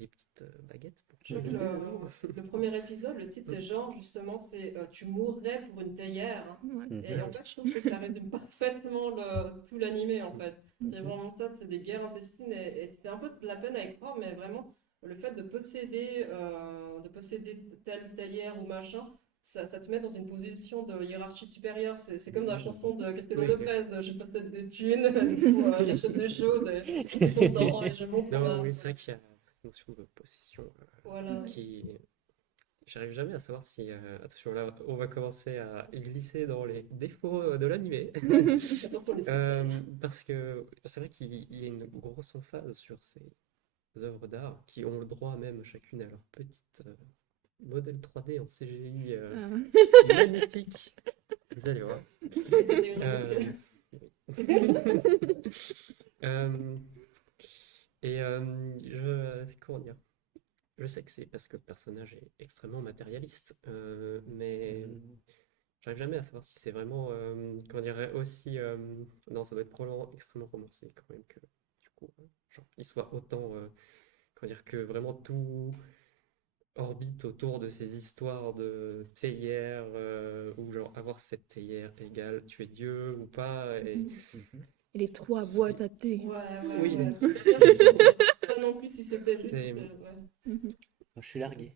les petites baguettes pour Je crois que le thé d'ailleurs. le premier épisode, le titre, c'est genre, justement, c'est Tu mourrais pour une théière, hein. Ouais. Et en fait, je trouve que ça résume parfaitement tout l'animé, en fait. C'est Mhm. vraiment ça, c'est des guerres intestines, et c'était un peu de la peine à y croire, mais vraiment, le fait de posséder telle théière ou machin, ça te met dans une position de hiérarchie supérieure. C'est comme dans la chanson de Castello Oui. Lopez, je possède des thunes, du coup, j'achète des choses, et je suis content, et je montre Non, oui, c'est vrai qu'il y a cette notion de possession Voilà. qui. J'arrive jamais à savoir si. Attention, là, on va commencer à glisser dans les défauts de l'animé. Attention, les Parce que c'est vrai qu'il y a une grosse emphase sur ces œuvres d'art qui ont le droit même chacune à leur petite modèle 3D en CGI magnifique. Vous allez voir. Euh, euh, comment dire? Je sais que c'est parce que le personnage est extrêmement matérialiste, mais j'arrive jamais à savoir si c'est vraiment, comment dire, aussi. Non, ça doit être probablement extrêmement romancé quand même que, du coup, genre, il soit autant, comment dire, que vraiment tout orbite autour de ces histoires de théière, ou genre avoir cette théière égale tu es Dieu ou pas, et Mhm. Et les 3 c'est. boîtes à thé. Ouais, Oui. ouais. Je sais pas non plus si c'était juste. C'est- Ouais. Mhm. Je suis largué.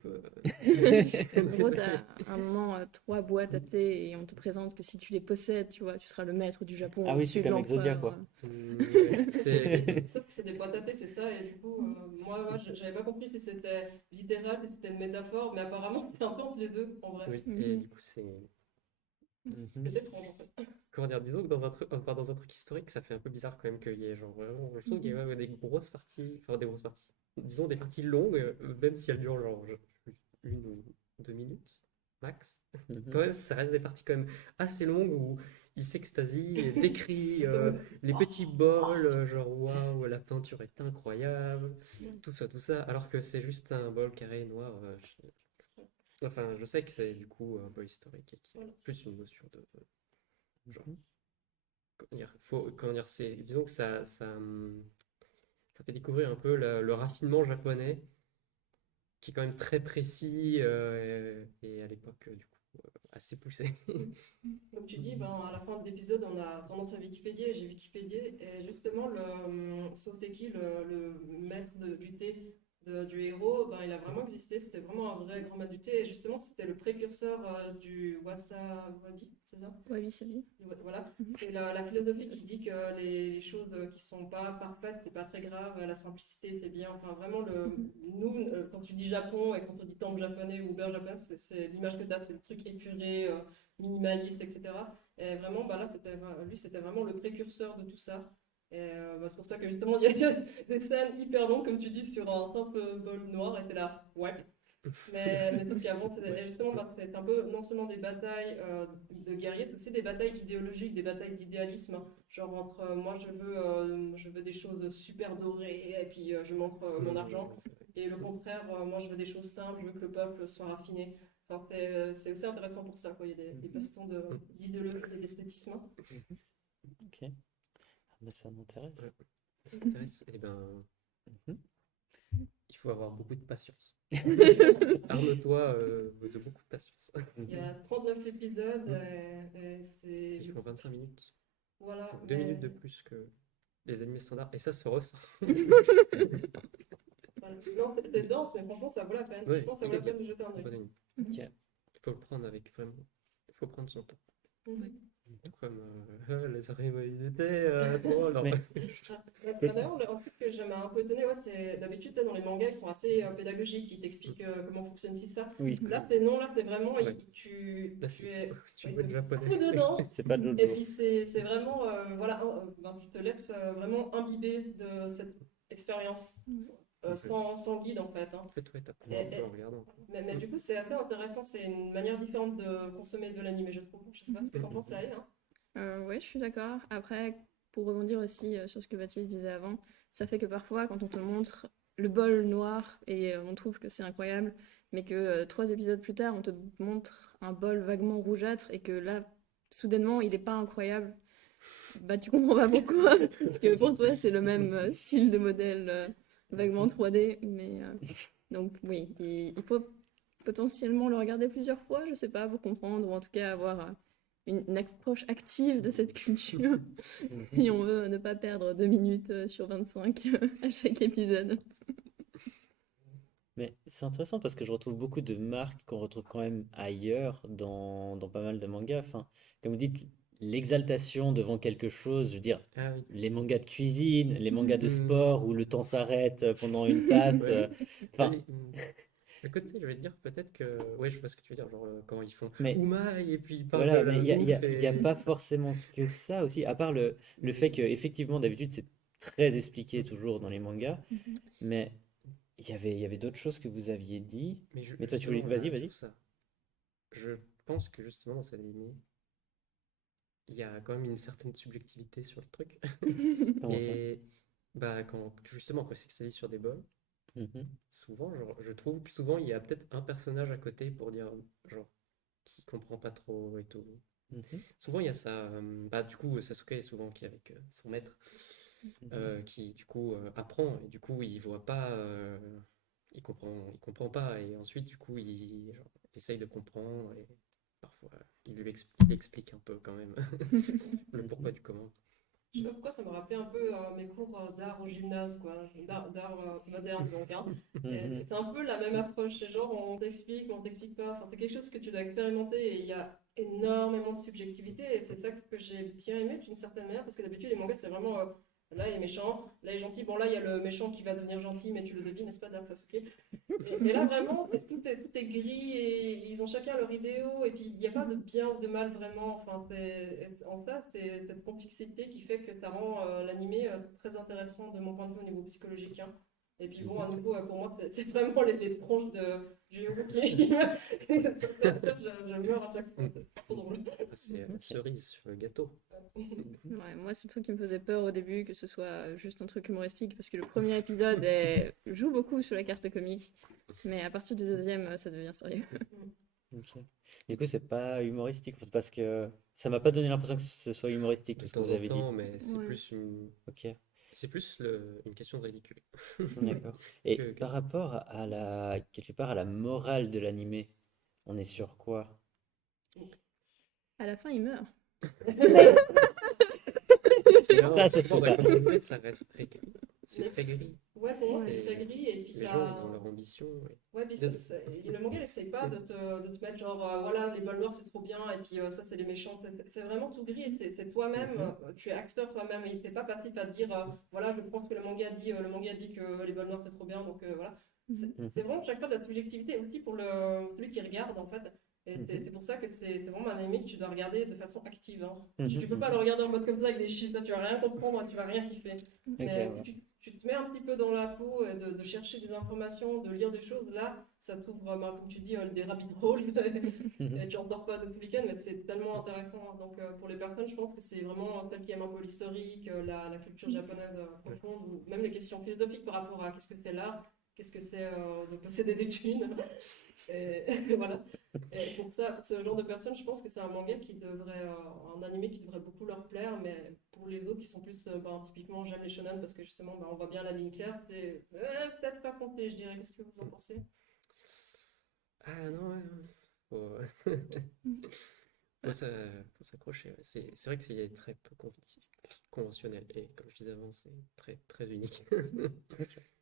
En gros, t'as un moment 3 boîtes à thé et on te présente que si tu les possèdes, tu vois, tu seras le maître du Japon Ah oui, au-dessus c'est de comme Exodia, l'empereur. quoi. C'est. Sauf que c'est des boîtes à thé, c'est ça, et du coup, moi, j'avais pas compris si c'était littéral, si c'était une métaphore, mais apparemment, c'est un peu entre les deux, en vrai. Oui, et Mhm. du coup, c'est. Mhm. C'est étrange, en fait. Comment dire, disons que dans un truc historique, ça fait un peu bizarre quand même qu'il y ait genre vraiment. Je trouve qu'il y a ouais, des grosses parties, enfin des grosses parties. Disons des parties longues, même si elles durent genre 1 ou 2 minutes, max. Quand Mhm. même, ça reste des parties quand même assez longues où il s'extasie et décrit les petits bols, genre waouh, la peinture est incroyable, tout ça, alors que c'est juste un bol carré noir. Enfin, je sais que c'est du coup un peu historique et qu'il y a plus une notion de genre. Comment dire, comment dire, disons que ça fait découvrir un peu le raffinement japonais qui est quand même très précis et à l'époque du coup assez poussé. Comme tu dis, ben, à la fin de l'épisode, on a tendance à Wikipédier, j'ai Wikipédié, et justement, Soseki, le maître du thé, du héros, ben, il a vraiment existé, c'était vraiment un vrai grand man du thé, et justement c'était le précurseur du wasabi, c'est ça? Wabi Sabi. Voilà, c'est la philosophie qui dit que les choses qui sont pas parfaites, c'est pas très grave, la simplicité c'est bien, enfin vraiment, nous, quand tu dis Japon et quand on dit temple japonais ou auberge japonaise, c'est l'image que tu as, c'est le truc épuré, minimaliste, etc. Et vraiment, bah là, lui, c'était vraiment le précurseur de tout ça. Et bah, c'est pour ça que justement, il y a des scènes hyper longues, comme tu dis, sur un simple bol noir, et t'es là, ouais. Mais sauf qu'avant, et justement, bah, c'est un peu non seulement des batailles de guerriers, c'est aussi des batailles idéologiques, des batailles d'idéalisme. Genre entre moi, je veux des choses super dorées, et puis je montre mon argent. Et le contraire, moi, je veux des choses simples, je veux que le peuple soit raffiné. Enfin, c'est aussi intéressant pour ça, quoi. Il y a des bastons d'idéologie et d'esthétisme. Ok. Ah, bah, ça m'intéresse. Ouais. Ça t'intéresse? Eh ben, il faut avoir beaucoup de patience. Arme-toi de beaucoup de patience. Il y a 39 épisodes, et c'est... Ils font 25 minutes. Voilà. 2 minutes de plus que les animés standards. Et ça se ressent. Voilà. Non, c'est dense, mais franchement, ça vaut la peine. Ouais, Je pense que ça vaut la peine de jeter un œil. Ok. Il faut le prendre avec vraiment. Il faut prendre son temps. Mhm. Tout comme les cérémonies d'été, trop long. D'ailleurs, un truc que j'aime un peu étonné, ouais, c'est d'habitude, tu sais, dans les mangas, ils sont assez pédagogiques, ils t'expliquent comment fonctionne ci, ça. Oui. Là, c'est non, là, c'est vraiment, Ouais. tu es Tu vois le japonais. fou dedans. C'est pas de l'autre Et jour. puis, c'est vraiment, voilà, ben, tu te laisses vraiment imbiber de cette expérience sans guide, en fait. Hein. En fait, ouais, t'apprends Et- un peu en regardant. Mais du coup, c'est assez intéressant, c'est une manière différente de consommer de l'anime, je trouve. Je sais pas ce que t'en penses, Laëlle, hein. Ouais, je suis d'accord. Après, pour rebondir aussi sur ce que Baptiste disait avant, ça fait que parfois, quand on te montre le bol noir et on trouve que c'est incroyable, mais que 3 épisodes plus tard, on te montre un bol vaguement rougeâtre et que là, soudainement, il est pas incroyable, bah tu comprends pas pourquoi. Parce que pour toi, c'est le même style de modèle vaguement 3D. Mais donc, oui, il faut potentiellement le regarder plusieurs fois, je sais pas, pour comprendre, ou en tout cas avoir une approche active de cette culture, si on veut ne pas perdre 2 minutes sur 25 à chaque épisode. Mais c'est intéressant parce que je retrouve beaucoup de marques qu'on retrouve quand même ailleurs dans pas mal de mangas. Enfin, comme vous dites, l'exaltation devant quelque chose, je veux dire, Ah oui. les mangas de cuisine, les mangas de Mhm. sport où le temps s'arrête pendant une passe. Ouais. Enfin, Allez, à côté, je vais te dire peut-être que. Ouais, je vois ce que tu veux dire. Genre, quand ils font mais Oumaï et puis ils parlent voilà, de mais la il y a, bouffe y a et. pas forcément que ça aussi, à part le fait que, effectivement, d'habitude, c'est très expliqué toujours dans les mangas, mais il y avait d'autres choses que vous aviez dit. Mais toi, tu voulais. Justement, Vas-y, vas-y. sur ça, je pense que justement dans cet animé, il y a quand même une certaine subjectivité sur le truc. Comment ça? Et bah, justement, quand c'est que ça dit sur des bols, Mhm. souvent, genre, je trouve que souvent il y a peut-être un personnage à côté pour dire, genre, qui comprend pas trop et tout. Mhm. Souvent il y a ça. Bah, du coup, Sasuke est souvent qui est avec son maître, qui du coup apprend et du coup il voit pas, il comprend pas et ensuite du coup genre, il essaye de comprendre et parfois il explique un peu quand même le pourquoi du comment. Je sais pas pourquoi ça me rappelait un peu mes cours d'art au gymnase, quoi, d'art moderne, donc, hein. Et Mhm. c'est un peu la même approche, c'est genre on t'explique, mais on t'explique pas, enfin, c'est quelque chose que tu dois expérimenter et il y a énormément de subjectivité et c'est ça que j'ai bien aimé d'une certaine manière parce que d'habitude les mangas c'est vraiment là il est méchant, là il est gentil, bon là il y a le méchant qui va devenir gentil mais tu le devines, n'est-ce pas Dark Sasuke? Mais là vraiment tout est gris et ils ont chacun leur idéaux et puis il n'y a pas de bien ou de mal vraiment, enfin en ça c'est cette complexité qui fait que ça rend l'animé très intéressant de mon point de vue au niveau psychologique, hein. Et puis bon, à nouveau, pour moi, c'est vraiment les tronches du héros qui je meurs à chaque fois, c'est trop drôle. C'est la cerise sur le gâteau. Ouais, moi, c'est le truc qui me faisait peur au début, que ce soit juste un truc humoristique, parce que le premier épisode joue beaucoup sur la carte comique, mais à partir du deuxième, ça devient sérieux. Ok. Du coup, c'est pas humoristique parce que ça m'a pas donné l'impression que ce soit humoristique De tout ce que temps vous en avez dit. temps, mais c'est Ouais. plus Ok, c'est plus une question de ridicule. d'accord. Et Que- par rapport à quelque part à la morale de l'animé, on est sur quoi? À la fin, il meurt. C'est vraiment, Ça, c'est souvent, pas- comme je disais, ça reste très gris. C'est très gris. Ouais, pour moi, c'est Et très gris, et puis les gens, ils ont ça... leur ambition. Ouais, puis le manga, il essaye pas de te mettre genre, voilà, les balles noires, c'est trop bien, et puis ça, c'est les méchants. C'est vraiment tout gris, et c'est toi-même, tu es acteur toi-même, et t'es pas passif à te dire, voilà, je pense que le manga dit que les balles noires, c'est trop bien, donc voilà. C'est vraiment chaque fois de la subjectivité aussi pour celui qui regarde, en fait. Et c'est pour ça que c'est vraiment un anime que tu dois regarder de façon active, hein. Tu peux pas le regarder en mode comme ça avec des chiffres, ça, tu vas rien comprendre, tu vas rien kiffer. Mais Ok, si tu te mets un petit peu dans la peau de chercher des informations, de lire des choses, là, ça t'ouvre, comme tu dis, des rabbit holes, et tu en sors pas de tout week-end, mais c'est tellement intéressant, hein. Donc pour les personnes, je pense que c'est vraiment celles qui aiment un peu l'historique, la culture japonaise profonde, ou même les questions philosophiques par rapport à qu'est-ce que c'est l'art, qu'est-ce que c'est de posséder des thunes. Et voilà. Et pour ça, pour ce genre de personnes, je pense que c'est un manga qui devrait, un animé qui devrait beaucoup leur plaire, mais pour les autres qui sont plus, typiquement, j'aime les shonen parce que justement, on voit bien la ligne claire, c'est peut-être pas conseillé, je dirais. Qu'est-ce que vous en pensez? Ah non, ouais, ouais. Faut, faut faut s'accrocher. Ouais. C'est vrai que c'est très peu conventionnel. Et comme je disais avant, c'est très, très unique.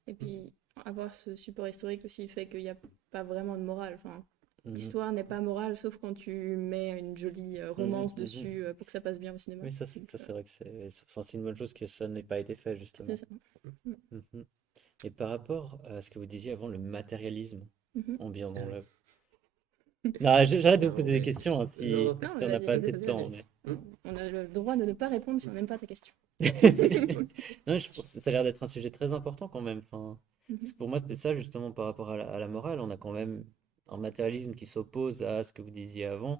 Et puis, avoir ce support historique aussi fait qu'il n'y a pas vraiment de morale. Enfin, Mhm. l'histoire n'est pas morale, sauf quand tu mets une jolie romance dessus pour que ça passe bien au cinéma. Oui, ça, Donc, c'est vrai que c'est une bonne chose que ça n'ait pas été fait, justement. c'est ça. Mhm. Et par rapport à ce que vous disiez avant, le matérialisme Mhm. ambiant Ah dans oui. l'œuvre. Non, j'arrête de vous Non, poser des mais- questions hein, si, non, Non, si on mais n'a pas vas-y, assez de temps. Mais... on a le droit de ne pas répondre si on n'aime pas ta question. Non, je pense que ça a l'air d'être un sujet très important quand même. Enfin, Mhm. parce que pour moi, c'était ça justement par rapport à la morale. On a quand même un matérialisme qui s'oppose à ce que vous disiez avant,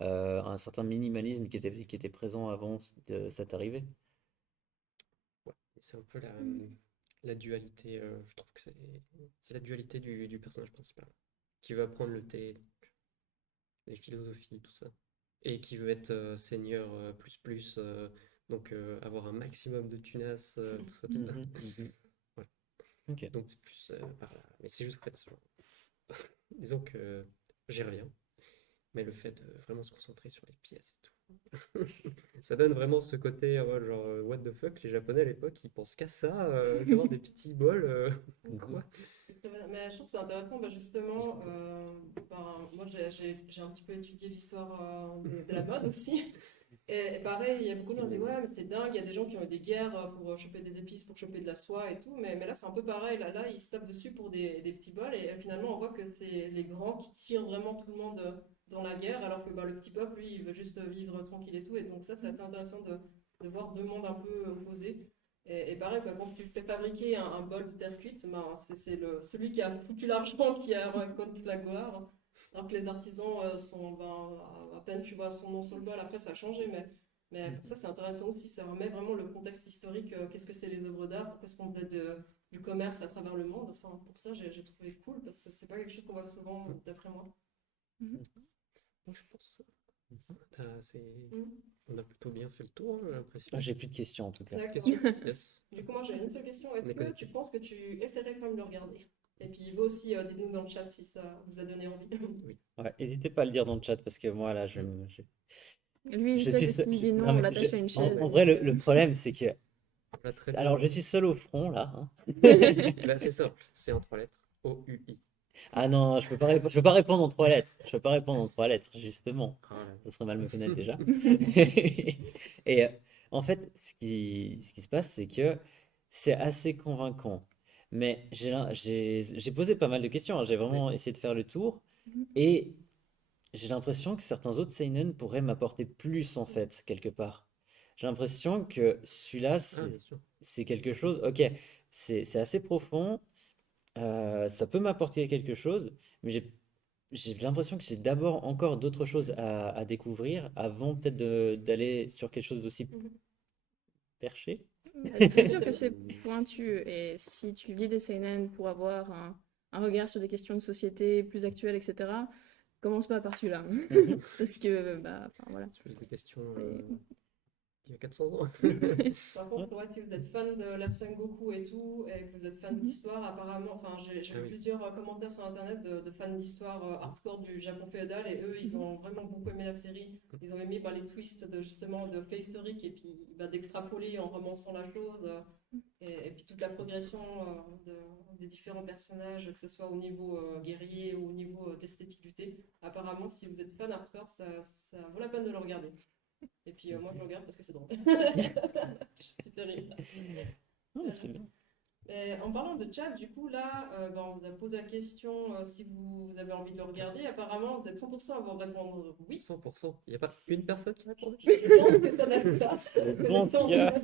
un certain minimalisme qui était présent avant de cette arrivée. Ouais, c'est un peu la dualité. Je trouve que c'est la dualité du personnage principal qui veut apprendre le thé, donc, les philosophies, tout ça. Et qui veut être seigneur donc avoir un maximum de tunas, tout ça, tout ça. Mhm, mhm. Voilà. Ok. Donc c'est plus par là. Mais c'est juste qu'en fait, disons que j'y reviens, mais le fait de vraiment se concentrer sur les pièces et tout. Ça donne vraiment ce côté, ouais, genre, what the fuck, les Japonais à l'époque, ils pensent qu'à ça, qu'avoir des petits bols, quoi. C'est très bien. Mais je trouve que c'est intéressant, justement. Moi, j'ai un petit peu étudié l'histoire de la mode aussi. Et pareil, il y a beaucoup de gens qui disent, ouais, mais c'est dingue, il y a des gens qui ont eu des guerres pour choper des épices, pour choper de la soie et tout. Mais là, c'est un peu pareil. Là, ils se tapent dessus pour des petits bols. Et finalement, on voit que c'est les grands qui tirent vraiment tout le monde dans la guerre, alors que le petit peuple, lui, il veut juste vivre tranquille et tout. Et donc, ça, c'est assez intéressant de voir deux mondes un peu opposés. Et pareil, quoi, quand tu fais fabriquer un bol de terre cuite, c'est celui qui a foutu l'argent qui a toute la gloire. Alors que les artisans sont, à peine tu vois son nom sur le bol, après ça a changé. Mais pour ça, c'est intéressant aussi, ça remet vraiment le contexte historique. Qu'est-ce que c'est les œuvres d'art? Pourquoi est-ce qu'on faisait du commerce à travers le monde? Enfin, pour ça, j'ai trouvé cool, parce que c'est pas quelque chose qu'on voit souvent, d'après moi. Moi, je pense. On a plutôt bien fait le tour, j'ai l'impression. Ah, j'ai plus de questions en tout cas. D'accord. Question? Yes. Du coup, moi, j'ai une seule question. On Est-ce est que connecté. tu penses que tu essaierais quand même de le regarder? Et puis, vous aussi, dites-nous dans le chat si ça vous a donné envie. Oui. Ouais, n'hésitez pas à le dire dans le chat parce que moi là, Lui, il je sait suis que seul. s'il dit non, Non, on mais l'attache à une chaise. en vrai, donc, le problème c'est que. On l'a très Alors, bien. je suis seul au front là. Hein. Bah, c'est simple, c'est en 3 lettres. O-U-I. Ah non, je peux pas répondre en 3 lettres. Je peux pas répondre en 3 lettres, justement. Ah là. Ça serait mal me connaître déjà. Et en fait, ce qui se passe, c'est que c'est assez convaincant. Mais j'ai posé pas mal de questions, hein. J'ai vraiment essayé de faire le tour. Et j'ai l'impression que certains autres seinen pourraient m'apporter plus, en fait, quelque part. J'ai l'impression que celui-là, Ah, bien sûr. c'est quelque chose. Ok, c'est assez profond. Ça peut m'apporter quelque chose, mais j'ai l'impression que j'ai d'abord encore d'autres choses à découvrir avant peut-être d'aller sur quelque chose d'aussi perché. C'est sûr que c'est pointu. Et si tu lis des seinen pour avoir un regard sur des questions de société plus actuelles, etc., commence pas par celui-là. Parce que, enfin, voilà. Tu poses des questions. il y a 400 ans. Par contre, ouais, si vous êtes fan de l'ère Sengoku et tout, et que vous êtes fan d'histoire, apparemment, enfin, j'ai Ah vu oui. plusieurs commentaires sur internet de fans d'histoire hardcore du Japon féodal, et eux, ils ont vraiment beaucoup aimé la série. Ils ont aimé les twists de justement de faits historiques et puis d'extrapoler en romançant la chose, et puis toute la progression des différents personnages, que ce soit au niveau guerrier ou au niveau d'esthétique du thé. Apparemment, si vous êtes fan hardcore, ça vaut la peine de le regarder. Et puis moi je le regarde parce que c'est drôle. C'est terrible. C'est bien. Et en parlant de chat, du coup, là, on vous a posé la question si vous avez envie de le regarder. Apparemment, vous êtes 100% à vous répondre oui. 100%. Il n'y a pas une personne qui répond. Je pense que ça doit être ça. Je pense qu'il y a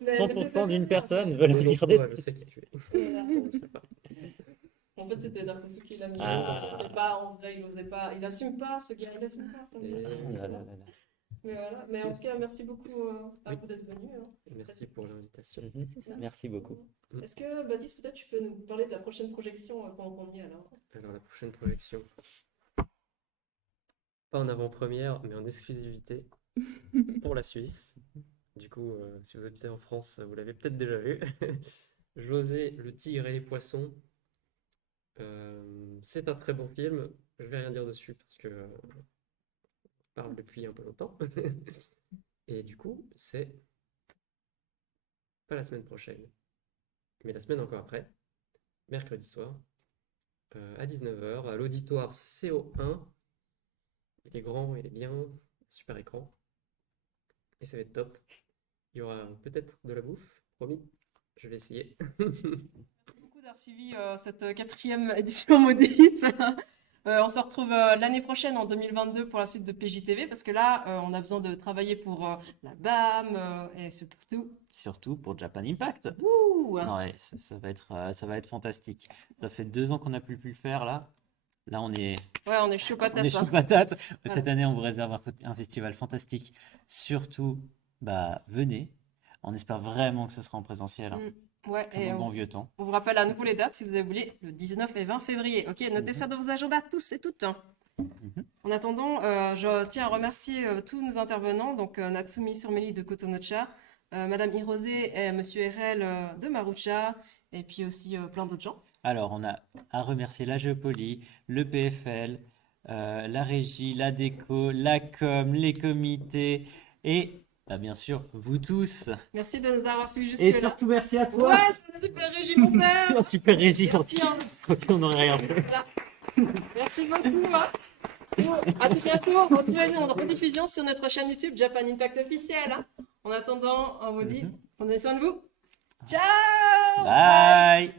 Mais 100% d'une personne veut le Ouais, regarder. je sais qui tu es. Voilà. Je sais pas. En fait, c'était Dark Sasuke qui l'a mis. Ah. Il n'osait pas, en vrai, il n'osait pas. Il assume pas, ce gars, il assume pas. Ça me fait- Et- Ah là là là là. Mais voilà. Mais en tout cas, merci beaucoup à vous d'être venu. Merci pour l'invitation. C'est ça. Merci beaucoup. Est-ce que, Baptiste, peut-être tu peux nous parler de la prochaine projection pendant qu'on y est alors? Alors, la prochaine projection. Pas en avant-première, mais en exclusivité pour la Suisse. Du coup, si vous habitez en France, vous l'avez peut-être déjà vu. José, le tigre et les poissons. C'est un très bon film. Je vais rien dire dessus parce que on parle depuis un peu longtemps. Et du coup, c'est pas la semaine prochaine, mais la semaine encore après, mercredi soir, à 19h, à l'auditoire CO1. Il est grand, il est bien, super écran. Et ça va être top. Il y aura peut-être de la bouffe, promis. Je vais essayer. Merci beaucoup d'avoir suivi cette 4e édition maudite. On se retrouve l'année prochaine, en 2022, pour la suite de PJTV, parce que là, on a besoin de travailler pour la BAM et surtout. Surtout pour Japan Impact. Ouh, Ouais, ça va être fantastique. Ça fait 2 ans qu'on n'a plus pu le faire là. Là, on est on est chaud patate. chaud hein. patate. Voilà. Cette année, on vous réserve un festival fantastique. Surtout, venez. On espère vraiment que ce sera en présentiel, hein, Ouais, comme et au bon vieux temps. on vous rappelle à nouveau les dates si vous avez voulu, le 19 et 20 février. Ok, notez ça dans vos agendas, tous et toutes. Mhm. En attendant, je tiens à remercier tous nos intervenants, donc Natsumi Surmeli de Kotonocha, Madame Hirose et Monsieur RL de Marucha, et puis aussi plein d'autres gens. Alors, on a à remercier la Géopoly, le PFL, la régie, la déco, la com, les comités et bien sûr vous tous. Merci de nous avoir suivis Et jusque-là. surtout merci à toi. Ouais, c'est un super régimentaire. Un super régie. Merci, hein. On n'aurait rien fait. Voilà. Merci beaucoup. Hein. Bon, à tout bientôt. Retrouvez-nous en rediffusion sur notre chaîne YouTube Japan Impact officiel. Hein. En attendant, on vous dit, prenez soin de vous. Ciao. Bye.